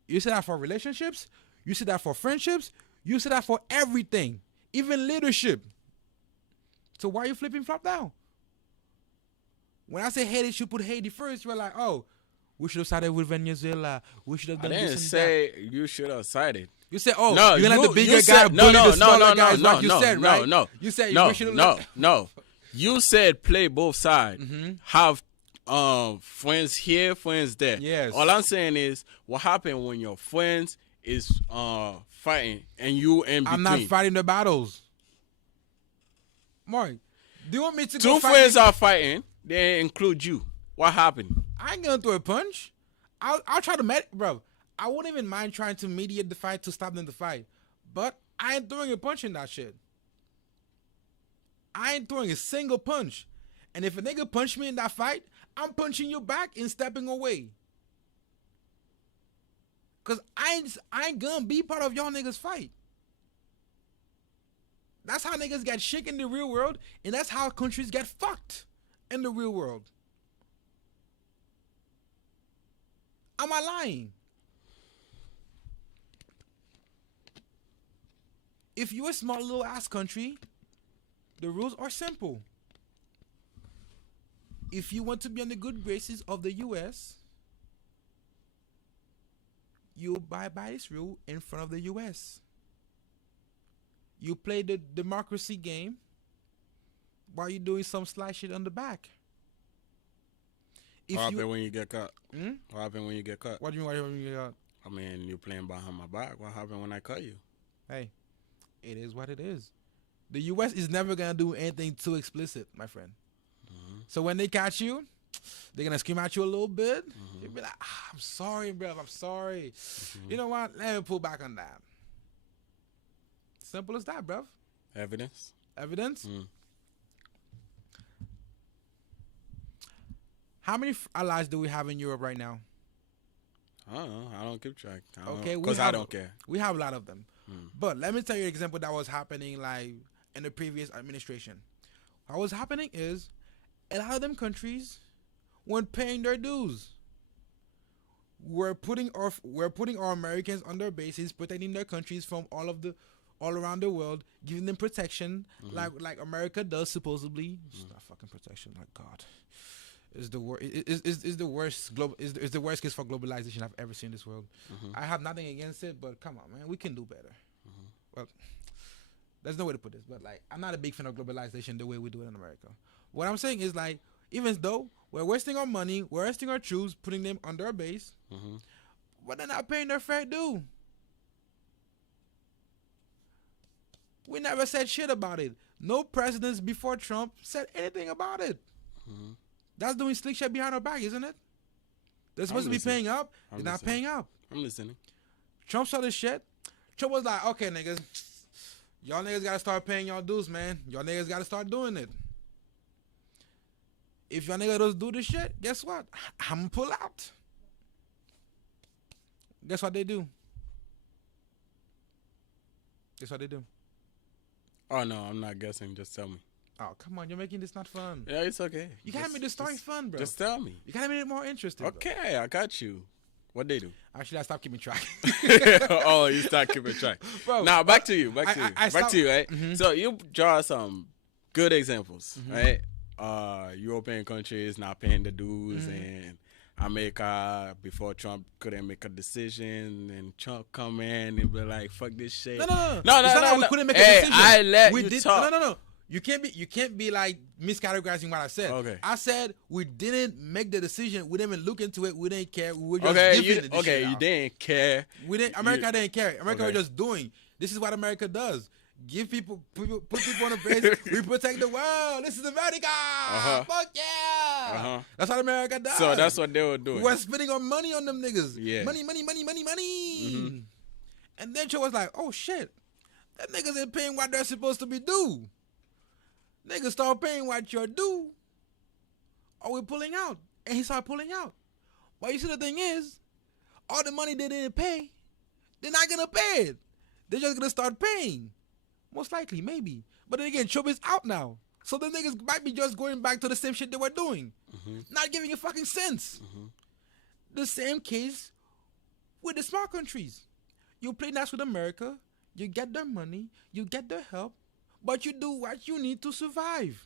You said that for relationships. You said that for friendships. You said that for everything, even leadership. So why are you flipping flop now? When I say Haiti should put Haiti first, you're like, oh, we should have started with Venezuela. We should have I done didn't this and say you should have sided. that. You said, oh, No, you're gonna let the bigger you guy said, bully the smaller no, guys, no, like you no, said, no, right? no. You said no, we should have no. You said play both sides. Have friends here, friends there. Yes. All I'm saying is what happened when your friends is fighting and you in between. I'm not fighting the battles. Mark, do you want me to Two go fight? friends are fighting. They include you. What happened? I ain't gonna throw a punch. I'll try to bro. I wouldn't even mind trying to mediate the fight to stop them to fight, but I ain't throwing a punch in that shit. I ain't throwing a single punch, and if a nigga punch me in that fight, I'm punching you back and stepping away. Cause I ain't gonna be part of y'all niggas fight. That's how niggas get shit in the real world, and that's how countries get fucked in the real world. Am I lying? If you're a small little ass country, the rules are simple. If you want to be on the good graces of the US, you abide by this rule in front of the US. You play the democracy game while you're doing some sly shit on the back. If What you, happened when you get caught? Hmm? What happened when you get caught? What do you mean? What do you mean? I mean, you playing behind my back. What happened when I cut you? Hey, it is what it is. The US is never gonna do anything too explicit, my friend. So when they catch you, they're gonna scream at you a little bit. You'll be like, I'm sorry, bro. I'm sorry. You know what? Let me pull back on that. Simple as that, bro. Evidence? Evidence. How many allies do we have in Europe right now? I don't know. I don't keep track. Okay, Because I don't care. We have a lot of them. But let me tell you an example that was happening like in the previous administration. What was happening is a lot of them countries weren't paying their dues. We're putting our Americans on their bases, protecting their countries from all around the world, giving them protection like America does supposedly. It's not fucking protection, like God. Is the worst case for globalization I've ever seen in this world. I have nothing against it, but come on, man, we can do better. Well, there's no way to put this, but like, I'm not a big fan of globalization the way we do it in America. What I'm saying is like, even though we're wasting our money, we're wasting our troops, putting them under our base, but they're not paying their fair due. We never said shit about it. No presidents before Trump said anything about it. That's doing slick shit behind our back, isn't it? They're supposed to be paying up. They're not paying up. I'm listening. Trump saw this shit. Trump was like, okay, niggas, y'all niggas gotta start paying y'all dues, man. Y'all niggas gotta start doing it. If y'all niggas don't do this shit, guess what? I'm gonna pull out. Guess what they do? Guess what they do? Oh, no, I'm not guessing. Just tell me. Oh, come on. You're making this not fun. Yeah, it's okay. You gotta make the story fun, bro. Just tell me. You gotta make it more interesting. Okay, I got you. What they do? Actually, I stopped keeping track. Oh, you start keeping track. Bro, now, back to you. Back to you, right? Mhm. So, you draw some good examples, right? European countries not paying the dues, and America, before Trump couldn't make a decision, and Trump come in and be like, fuck this shit. No. It's not that we couldn't make a Hey, decision. I let we you did, talk. No. You can't be like miscategorizing what I said. Okay. I said we didn't make the decision. We didn't even look into it. We didn't care. We were just Okay, giving the shit you out. didn't care. We didn't. America didn't care. America Okay. was just doing. This is what America does. Give put people on the base. We protect the world. This is America. Fuck yeah. That's what America does. So that's what they were doing. We're spending our money on them niggas. Yeah. Money. And then she was like, oh shit, that niggas ain't paying what they're supposed to be due. Niggas start paying what you're due. Or we pulling out. And he started pulling out. But you see the thing is, all the money they didn't pay, they're not gonna pay it. They're just gonna start paying. Most likely, maybe. But then again, Trump is out now. So the niggas might be just going back to the same shit they were doing. Not giving a fucking sense. The same case with the small countries. You play nice with America, you get their money, you get their help, but you do what you need to survive.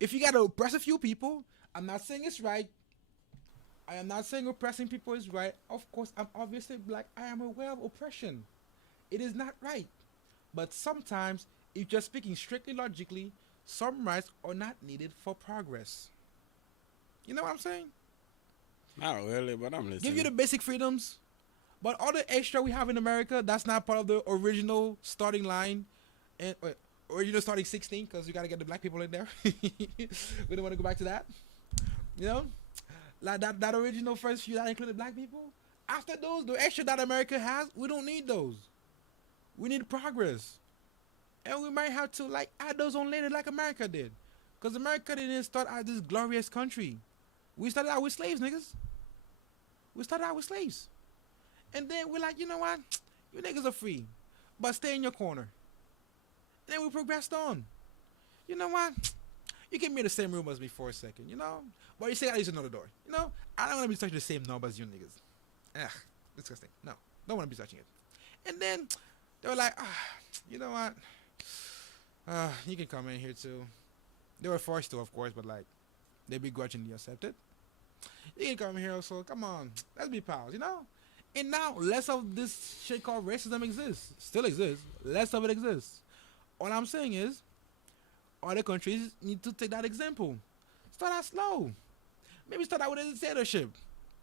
If you gotta oppress a few people, I'm not saying it's right. I am not saying oppressing people is right. Of course, I'm obviously black. I am aware of oppression. It is not right. But sometimes, if you're speaking strictly logically, some rights are not needed for progress. You know what I'm saying? Not really, but I'm listening. Give you the basic freedoms, but all the extra we have in America, that's not part of the original starting line. And original starting 16, because you got to get the black people in there. We don't want to go back to that. You know? Like that original first few that included black people. After those, the extra that America has, we don't need those. We need progress. And we might have to like add those on later like America did. Because America didn't start out this glorious country. We started out with slaves, niggas. We started out with slaves. And then we're like, you know what? You niggas are free. But stay in your corner. And then we progressed on. You know what? You give me the same room as me for a second, you know? But you say I use another door. You know? I don't want to be touching the same knob as you niggas. Ugh. Disgusting. No. Don't want to be touching it. And then they were like, you know what? You can come in here too. They were forced to, of course, but like, they begrudgingly accepted. You can come here also. Come on. Let's be pals, you know? And now, less of this shit called racism exists. Still exists. Less of it exists. All I'm saying is, other countries need to take that example. Start out slow. Maybe start out with a dictatorship.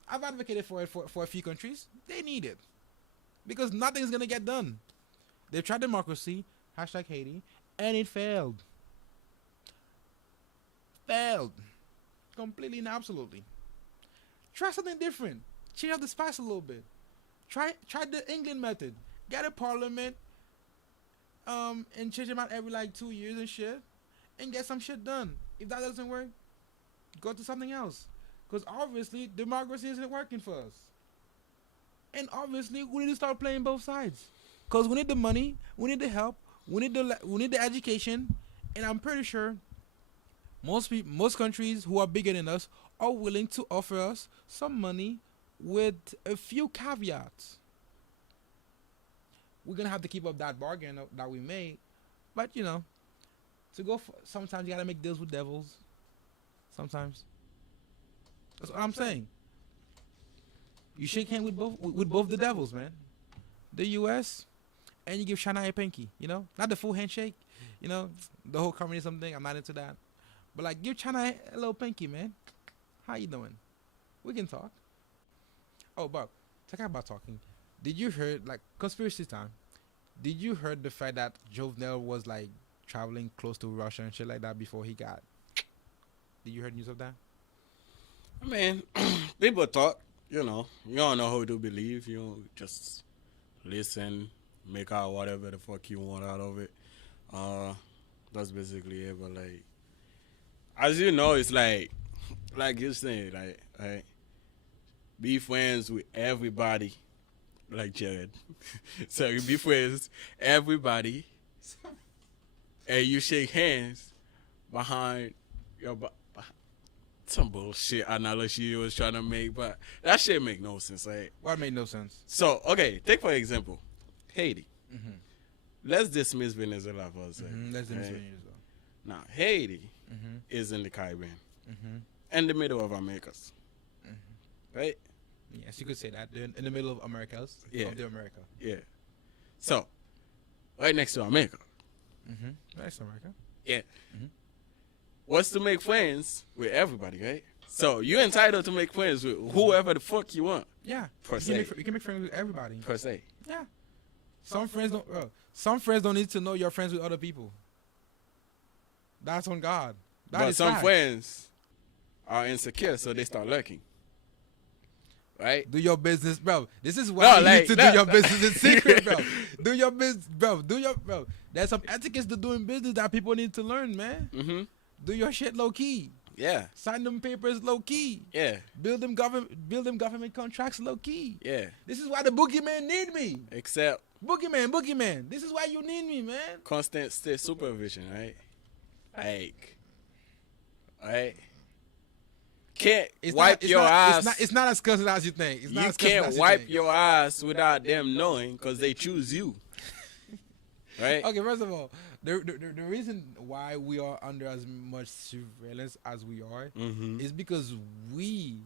I've advocated for it for a few countries. They need it. Because nothing's going to get done. They've tried democracy, #Haiti, and it failed. Failed. Completely and absolutely. Try something different. Change up the spice a little bit. Try the England method. Get a parliament, and change them out every like 2 years and shit, and get some shit done. If that doesn't work, go to something else. Because obviously, democracy isn't working for us. And obviously, we need to start playing both sides. Because we need the money, we need the help, we need the education, and I'm pretty sure most countries who are bigger than us are willing to offer us some money with a few caveats. We're gonna have to keep up that bargain that we made, but you know, sometimes you gotta make deals with devils. Sometimes. That's what I'm saying. You shake hands with both the devils, man. The U.S. and you give China a pinky. You know, not the full handshake. You know, the whole communism thing. I'm not into that. But like, give China a little pinky, man. How you doing? We can talk. Oh, Bob, talking about talking. Did you hear, like, conspiracy time? Did you heard the fact that Jovenel was like traveling close to Russia and shit like that before he got? Did you heard news of that? I mean, people talk. You know, you don't know who to believe. You just listen, make out whatever the fuck you want out of it. That's basically it. But like, as you know, it's like you saying, like, be friends with everybody, like Jared. So you be friends everybody, and you shake hands behind your some bullshit analogy you was trying to make, but that shit make no sense. Like, What made no sense? so okay, take for example, Haiti. Let's dismiss Venezuela for a second. Let's do right? this. Now, Haiti is in the Caribbean, in the middle of Americas, right? Yes, you could say that. They're in the middle of Americas. Yeah. Of the America. Yeah. So, right next to America. That's America. Yeah. What's to make friends with everybody, right? So you're entitled to make friends with whoever the fuck you want. Yeah. Per You se. can make friends with everybody. Per se. Yeah. Some friends don't. Some friends don't need to know you're friends with other people. That's on God. That But is some facts. friends are insecure, so they start lurking. Right? Do your business, bro. This is why No, you like, need to that- do your business in secret, bro. Do your business, bro. Bro. There's some etiquettes to doing business that people need to learn, man. Mm-hmm. Do your shit low key. Yeah. Sign them papers low key. Yeah. Build them government contracts low key. Yeah. This is why the boogeyman need me. Except Boogeyman. This is why you need me, man. constant state supervision, right? Like, right? Can't wipe your ass. It's not as cussing as you think. It's not You as cussing can't as you wipe think. your ass without them knowing because they choose you. Right? Okay, first of all, the reason why we are under as much surveillance as we are Mm-hmm. is because we,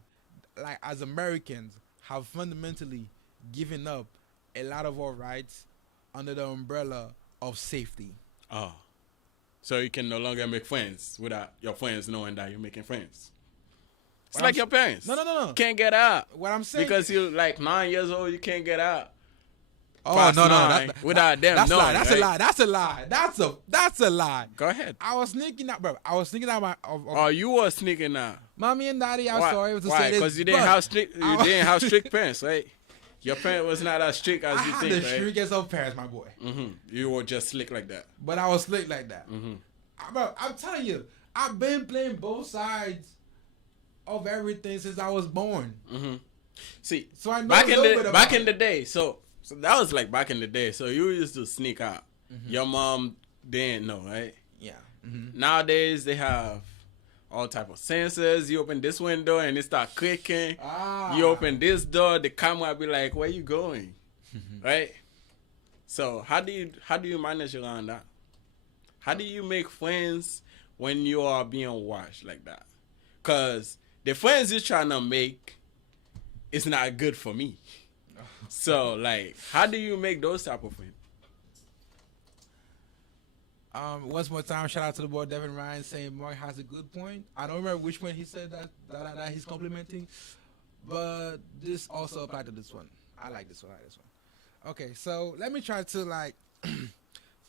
like as Americans, have fundamentally given up a lot of our rights under the umbrella of safety. Oh. So you can no longer make friends without your friends knowing that you're making friends. It's What like I'm your parents. No. Can't get out. What I'm saying Because you're like 9 years old, you can't get out. oh past no, nine without them that's a knowing, lie. That's right? a lie. That's a lie. Go ahead. I was sneaking out, bro. I was sneaking out of Oh, you were sneaking out. mommy and daddy. I'm sorry to Why? say this, Because you didn't but have strict. You I- didn't have strict parents, right? Your parent was not as strict as I you had think, the right? strictest of parents, my boy. Mm-hmm. You were just slick like that. But I was slick like that. Mm-hmm. Bro, I'm telling you, I've been playing both sides of everything since I was born. Mm-hmm. See, So I know back a in little the bit back about in the day, so that was like back in the day. So you used to sneak out. Mm-hmm. Your mom didn't know, right? Yeah. Mm-hmm. Nowadays they have all type of sensors. You open this window and it start clicking. Ah. You open this door, the camera be like, "Where you going?" Right? So how do you manage around that? How do you make friends when you are being watched like that? Cause the friends you're trying to make is not good for me. So like, how do you make those type of friends? Once more time, shout out to the boy Devin Ryan saying Mark has a good point. I don't remember which one he said that he's complimenting, but this also applied to this one. I like this one. Okay, so let me try to like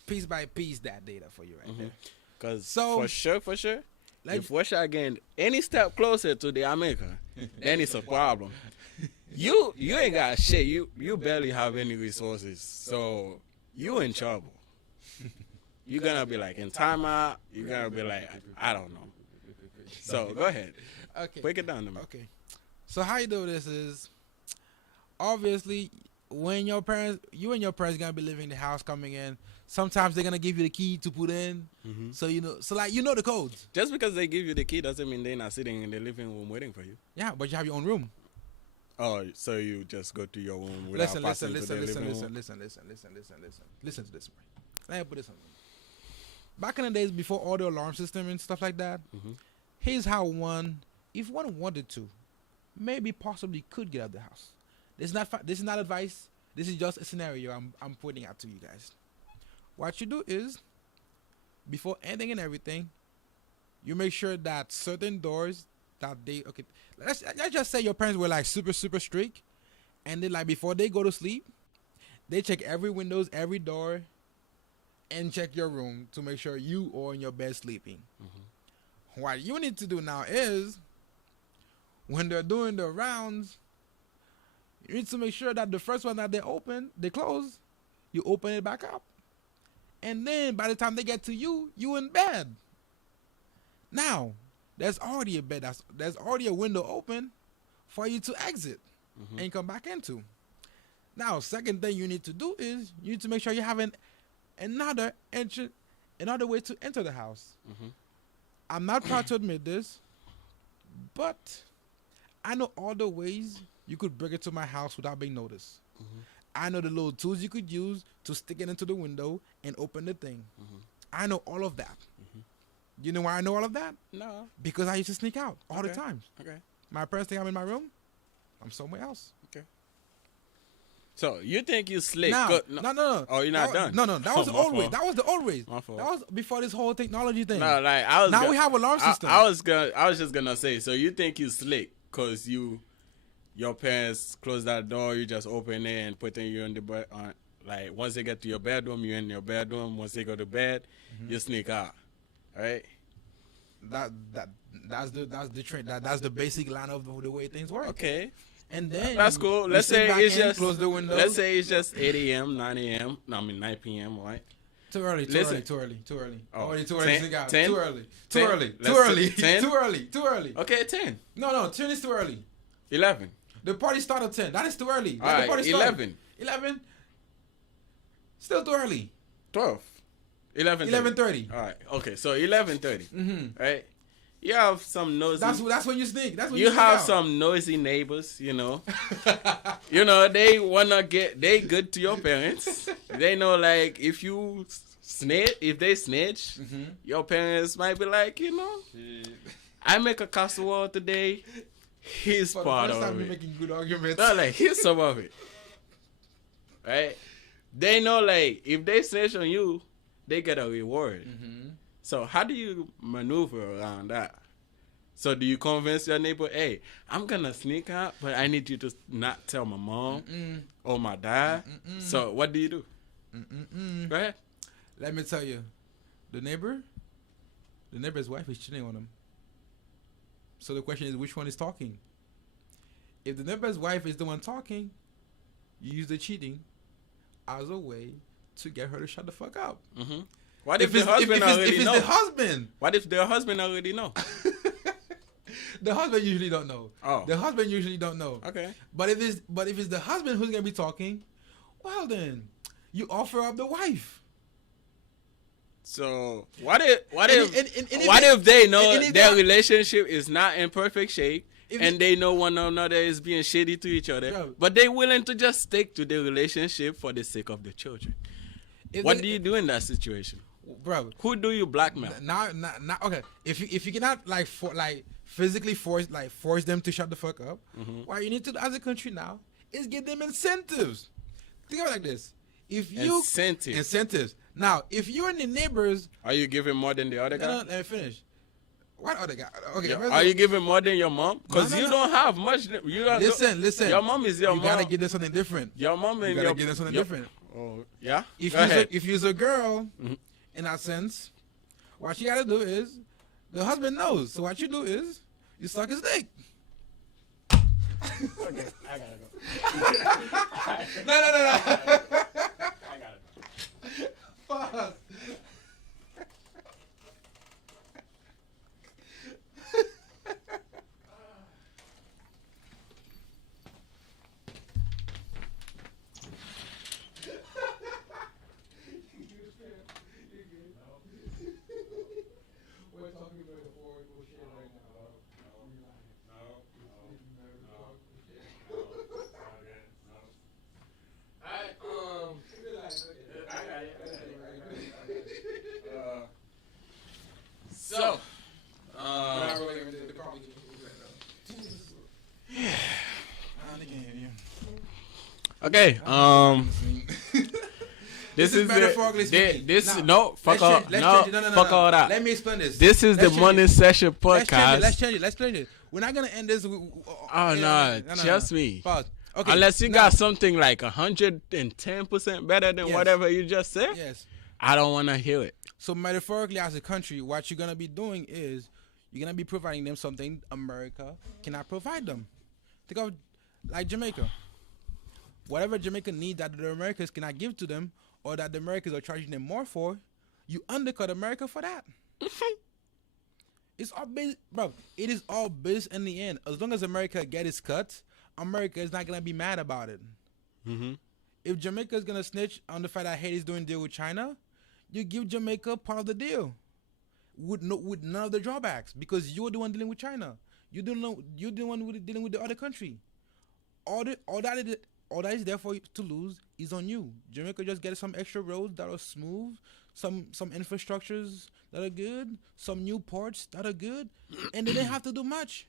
piece by piece that data for you right there. Cause So- for sure, Like- if Russia getting any step closer to the America, then it's a problem. You ain't got shit. You barely have any resources, so you in trouble. You're gonna be like in timeout. You're gonna be like, I don't know. So go ahead, Okay. break it down to me. Okay. So how you do this is obviously when you and your parents gonna be living in the house coming in, sometimes they're gonna give you the key to put in. Mhm. So like you know the codes. Just because they give you the key doesn't mean they're not sitting in the living room waiting for you. Yeah, but you have your own room. Oh, so you just go to your room without Listen passing to the living room? Listen to this one. Let me put this on. Back in the days before all the alarm system and stuff like that, Mhm. here's how if one wanted to, maybe possibly could get out of the house. This is not advice. This is just a scenario I'm putting out to you guys. What you do is, before anything and everything, you make sure that certain doors that let's just say your parents were like super strict, and then like before they go to sleep, they check every windows, every door, and check your room to make sure you are in your bed sleeping. What you need to do now is, when they're doing the rounds, you need to make sure that the first one that they close, you open it back up. And then by the time they get to you, you in bed. Now, there's already a bed, there's already a window open for you to exit and come back into. Now, second thing you need to do is you need to make sure you have another way to enter the house. I'm not proud to admit this, but I know all the ways you could break into my house without being noticed. I know the little tools you could use to stick it into the window and open the thing. I know all of that. You know why I know all of that? No. Because I used to sneak out all the time. Okay. My parents think I'm in my room. I'm somewhere else. So you think you slick? Now, Good- no. Oh, you're not done? No. That was Oh, the my old way. fault. That was the old ways. My fault. That was before this whole technology thing. No, like I was. Now we have alarm system. I was just gonna say. So you think you slick because your parents close that door, you just open it and putting you on the Like once they get to your bedroom, you're in your bedroom. Once they go to bed, you sneak out. Right? That's the trend. That's the basic line of the way things work. Okay. And then That's cool. you Let's sit say back it's in, just close the windows. let's say it's just 8 a.m., 9 a.m. No, I mean 9 p.m. Right? Too early. Listen. Too early. Oh, Already too early. 10, to sneak out. 10, Too early. 10. Too early. Let's Too early. say 10. Too early. Okay, 10, No, 10 is too early. 11. The party started at 10. That is too early. All Let the right, party start. 11. 11. Still too early. 12. 11. 11:30. All right. Okay. So 11:30. Mm-hmm. Right. You have some nosy. That's when you sneak. That's when You sneak have out. some noisy neighbors. You know. You know they wanna get. They good to your parents. They know like if you snitch, if they snitch, your parents might be like, you know, I make a casserole today. He's For the part first time, of you're it. making good arguments. No, like here's some of it. Right? They know like if they snitch on you, they get a reward. So how do you maneuver around that? So do you convince your neighbor, hey, I'm gonna sneak out, but I need you to not tell my mom or my dad. So what do you do? Go ahead. Let me tell you, the neighbor's wife is cheating on him. So the question is, which one is talking? If the neighbor's wife is the one talking, you use the cheating as a way to get her to shut the fuck up. What if the husband already know? If it's the husband, What if the husband already know? the husband usually don't know. Oh. The husband usually don't know. Okay. But if it's the husband who's gonna be talking, well then, you offer up the wife. So what if And they know and if their that- relationship is not in perfect shape If and it- they know one another is being shitty to each other, Yeah. but they're willing to just stick to the relationship for the sake of the children? What do you do in that situation? bro? Who do you blackmail? Now, okay. If you cannot physically force them to shut the fuck up, what you need to do as a country now is give them incentives. Think of it like this: if you incentives. Now, if you and the neighbors, Are you giving more than the other guy? no, let me finish. What other guy? Okay, Yeah. first Are of- you giving more than your mom? Because No, you no. don't have much. You don't. Listen. Your mom is your you mom. gotta give them something different. Your mom and You gotta your give them something your- different. Oh yeah. If Go you're ahead. if you're a girl, in that sense, what you gotta do is the husband knows. So what you do is you suck his dick. Okay, I gotta go. No. I gotta go. Fuck. We're talking about the horrible shit right now. So, okay. This is metaphorically speaking. this Now, no fuck let's all change- let's no change it. No, fuck all that. Let me explain this. This is Let's the change Money it. Session podcast. Let's change it. We're not gonna end this. Oh no, trust me. Pause. Okay. Unless you now- got something like 110% better than Yes. whatever you just said, Yes. I don't want to hear it. So metaphorically, as a country, what you're gonna be doing is you're gonna be providing them something America cannot provide them. Think of like Jamaica. Whatever Jamaica needs that the Americans cannot give to them, or that the Americans are charging them more for, you undercut America for that. It's all based, bro. It is all based in the end. As long as America get its cut, America is not gonna be mad about it. If Jamaica is gonna snitch on the fact that Haiti's doing deal with China, you give Jamaica part of the deal, with none of the drawbacks, because you're the one dealing with China. You're the one dealing with the other country. All that is there for you to lose is on you. Jamaica just get some extra roads that are smooth, some infrastructures that are good, some new ports that are good, and they didn't have to do much.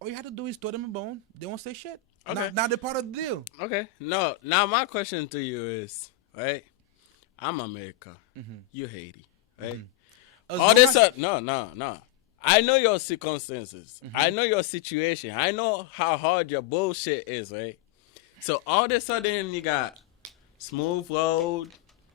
All you have to do is throw them a bone. They won't say shit. Okay. Now they're part of the deal. Okay. No. Now my question to you is, right? I'm America. You Haiti, right? As All long this as- no. I know your circumstances. I know your situation. I know how hard your bullshit is, right? So all of a sudden you got smooth road.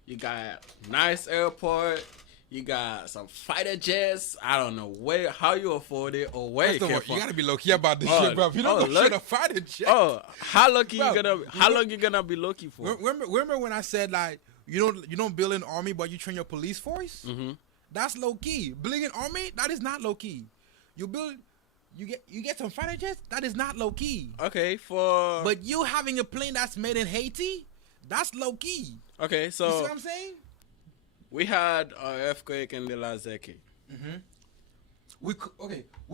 You got nice airport. You got some fighter jets. I don't know how you afford it or where you First of came all, from. you gotta be low key about this shit, bro. If you don't go look. shit a fighter jet. Oh, how lucky Bro, how long you gonna be lucky for? Remember when I said like you don't build an army, but you train your police force? Mm-hmm. That's low key. Building an army, that is not low key. You get some fighter jets, that is not low key. Okay, for But you having a plane that's made in Haiti, that's low key. okay, You see so what I'm saying? we had an earthquake in the last decade. We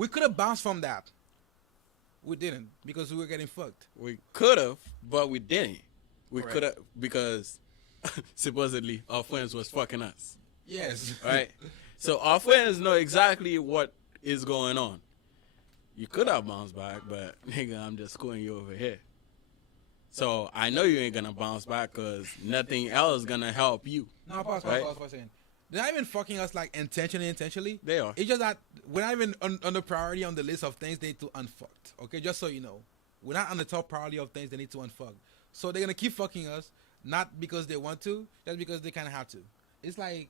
could have bounced from that. We didn't because we were getting fucked. We could have, but we didn't. We Correct. could have because supposedly our friends was fucking us. Yes. Right? So our friends know exactly what is going on. You could have bounced back, but nigga, I'm just screwing you over here. So I know you ain't gonna bounce back because nothing else gonna help you. No, pause for a second. They're not even fucking us like intentionally. They are. It's just that we're not even on the priority on the list of things they need to unfucked. Okay, just so you know, we're not on the top priority of things they need to unfuck. So they're gonna keep fucking us, not because they want to, just because they kind of have to. It's like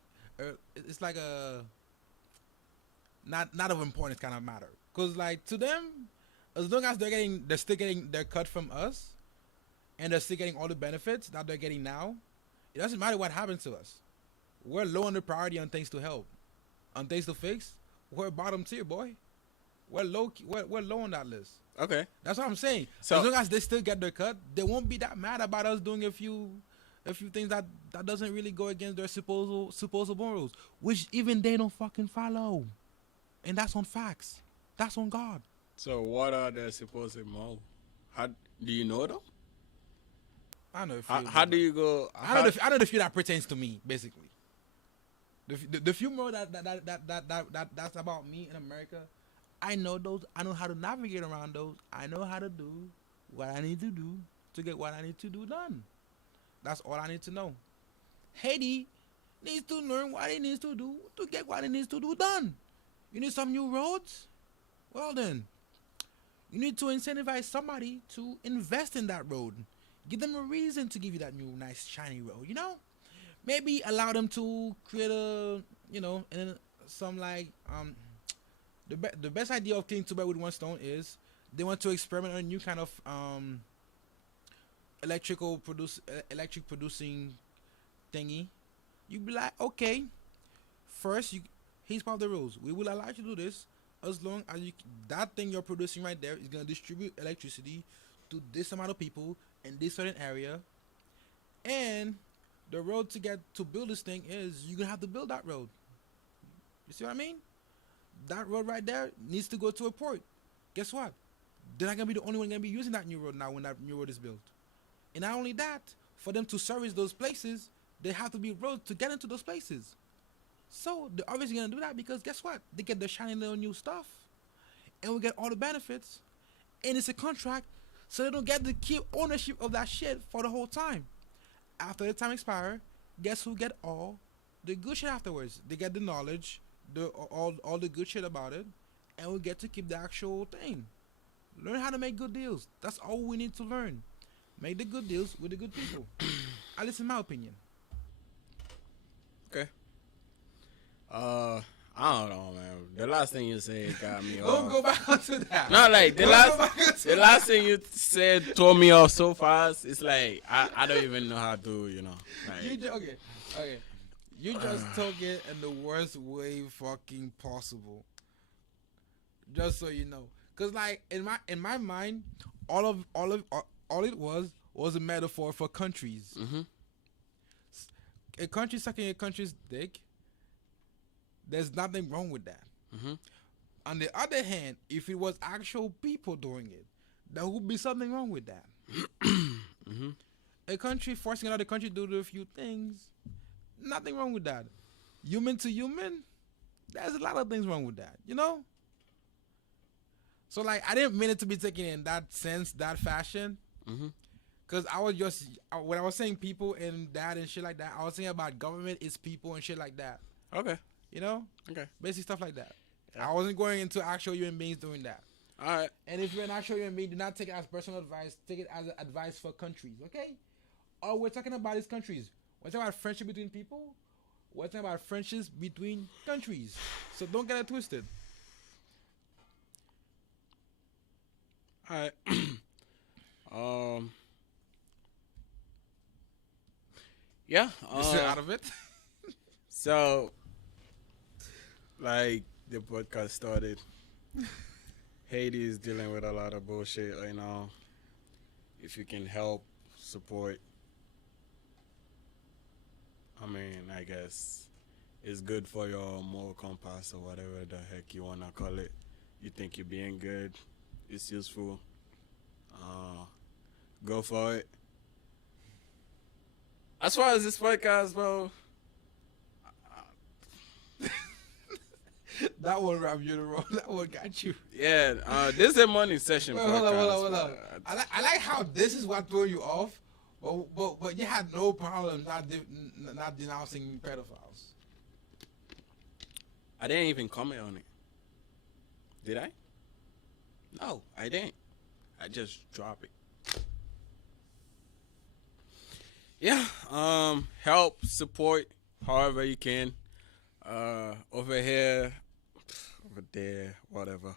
a not of importance kind of matter. Cause like to them, as long as they're still getting their cut from us, and they're still getting all the benefits that they're getting now, it doesn't matter what happens to us. We're low on the priority on things to help, on things to fix. We're bottom tier, boy. We're low. We're low on that list. Okay. That's what I'm saying. So- as long as they still get their cut, they won't be that mad about us doing a few things that doesn't really go against their supposed morals, which even they don't fucking follow. And that's on facts. That's on God. So what are they supposed to know? How do you know them? I know. A few, How do you go? I know the few that pertains to me, basically. The few more that's about me in America, I know those. I know how to navigate around those. I know how to do what I need to do to get what I need to do done. That's all I need to know. Haiti needs to learn what it needs to do to get what it needs to do done. You need some new roads? Well then, you need to incentivize somebody to invest in that road. Give them a reason to give you that new, nice, shiny road, you know? Maybe allow them to create some like, the best idea of killing two birds with one stone is they want to experiment on a new kind of, electric producing thingy. You be like, okay, first, here's part of the rules. We will allow you to do this as long as that thing you're producing right there is going to distribute electricity to this amount of people in this certain area, and the road to build this thing is you're gonna have to build that road. You see what I mean? That road right there needs to go to a port. Guess what? They're not gonna be the only one gonna be using that new road now when that new road is built. And not only that, for them to service those places, there have to be roads to get into those places. So they're obviously gonna do that because guess what? They get the shiny little new stuff, and we get all the benefits, and it's a contract. So they don't get to keep ownership of that shit for the whole time. After the time expires, guess who get all the good shit afterwards? They get the knowledge, all the good shit about it, and we get to keep the actual thing. Learn how to make good deals. That's all we need to learn. Make the good deals with the good people. At least in my opinion. Okay. I don't know, man. The last thing you said got me off. Don't go back onto that. No, like Don't go back onto the last thing you said tore me off so fast. It's like I don't even know how to, like, Okay. You just took it in the worst way fucking possible. Just so you know, cause like in my mind, all it was a metaphor for countries. Mm-hmm. A country sucking a country's dick. There's nothing wrong with that. Mm-hmm. On the other hand, if it was actual people doing it, there would be something wrong with that. Mm-hmm. A country forcing another country to do a few things, nothing wrong with that. Human to human, there's a lot of things wrong with that, you know? So, like, I didn't mean it to be taken in that sense, that fashion. Mm-hmm. Because I was just, when I was saying people and that and shit like that, I was saying about government is people and shit like that. Okay. You know? Okay. Basic stuff like that. Yeah. I wasn't going into actual human beings doing that. All right. And if you're an actual human being, do not take it as personal advice. Take it as advice for countries, okay? or we're talking about these countries. We're talking about friendship between people. We're talking about friendships between countries. So don't get it twisted. Alright. um. Yeah. You sit out of it. So, like the podcast started, Haiti is dealing with a lot of bullshit right now. If you can help, support, I mean, I guess it's good for your moral compass or whatever the heck you wanna call it. You think you're being good, it's useful. Go for it. As far as this podcast, bro, That one wrap you the wrong. That one got you. yeah, this is a morning session Wait, podcast. hold on. I like how this is what threw you off, but you had no problem not denouncing pedophiles. I didn't even comment on it. Did I? No, I didn't. I just dropped it. Yeah, help, support, however you can. Over here, over there, whatever.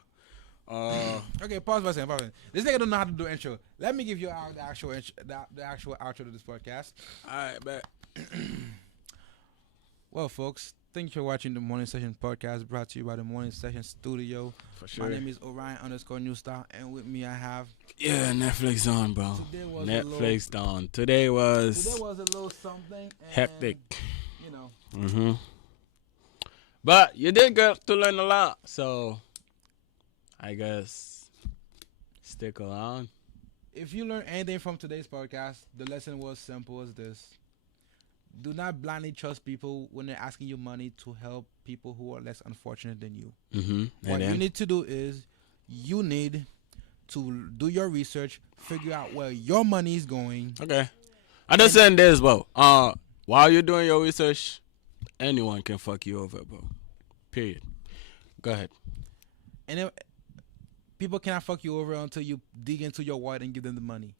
Okay, pause for a second. This nigga don't know how to do intro. Let me give you the actual outro to this podcast. Alright, bet. Well, folks, thank you for watching the Morning Session podcast brought to you by the Morning Session Studio. For sure. My name is Orion_Newstar, and with me I have. Yeah, Netflix on, bro. Today was Netflix on. Today was a little something. And, hectic. You know. Mm-hmm. But you did get to learn a lot, so I guess stick around. If you learn anything from today's podcast, the lesson was simple as this. Do not blindly trust people when they're asking you money to help people who are less unfortunate than you. Mm-hmm. What you need to do is you need to do your research, figure out where your money is going. Okay. Understand this, bro. While you're doing your research, anyone can fuck you over, bro. Period. Go ahead. And people cannot fuck you over until you dig into your wallet and give them the money.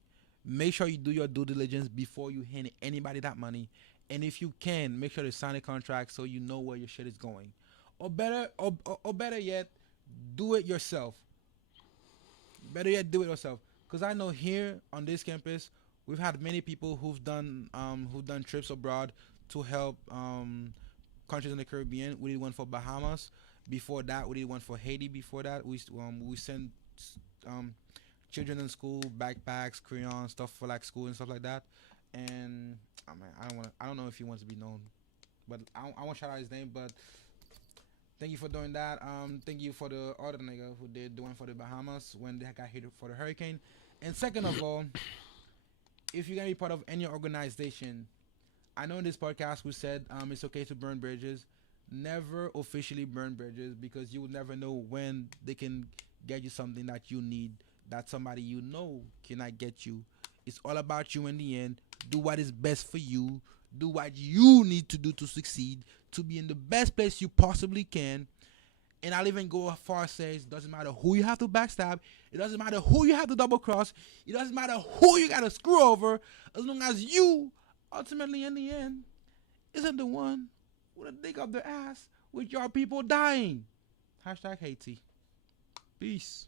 Make sure you do your due diligence before you hand anybody that money. And if you can, make sure to sign a contract so you know where your shit is going. Or better yet, do it yourself. Better yet, do it yourself. Because I know here on this campus, we've had many people who've done trips abroad to help countries in the Caribbean. We did one for Bahamas. Before that, we did one for Haiti. Before that, we sent children in school backpacks, crayons, stuff for like school and stuff like that. And I mean, I don't know if he wants to be known, but I won't shout out his name. But thank you for doing that. Thank you for the other nigga who did the one for the Bahamas when they got hit for the hurricane. And second of all, if you're gonna be part of any organization, I know in this podcast we said it's okay to burn bridges. Never officially burn bridges because you will never know when they can get you something that you need that somebody you know cannot get you. It's all about you in the end. Do what is best for you. Do what you need to do to succeed, to be in the best place you possibly can. And I'll even go as far as say it doesn't matter who you have to backstab. It doesn't matter who you have to double cross. It doesn't matter who you got to screw over. As long as you, ultimately in the end, isn't the one with a dig up their ass with your people dying. #Haiti. Peace.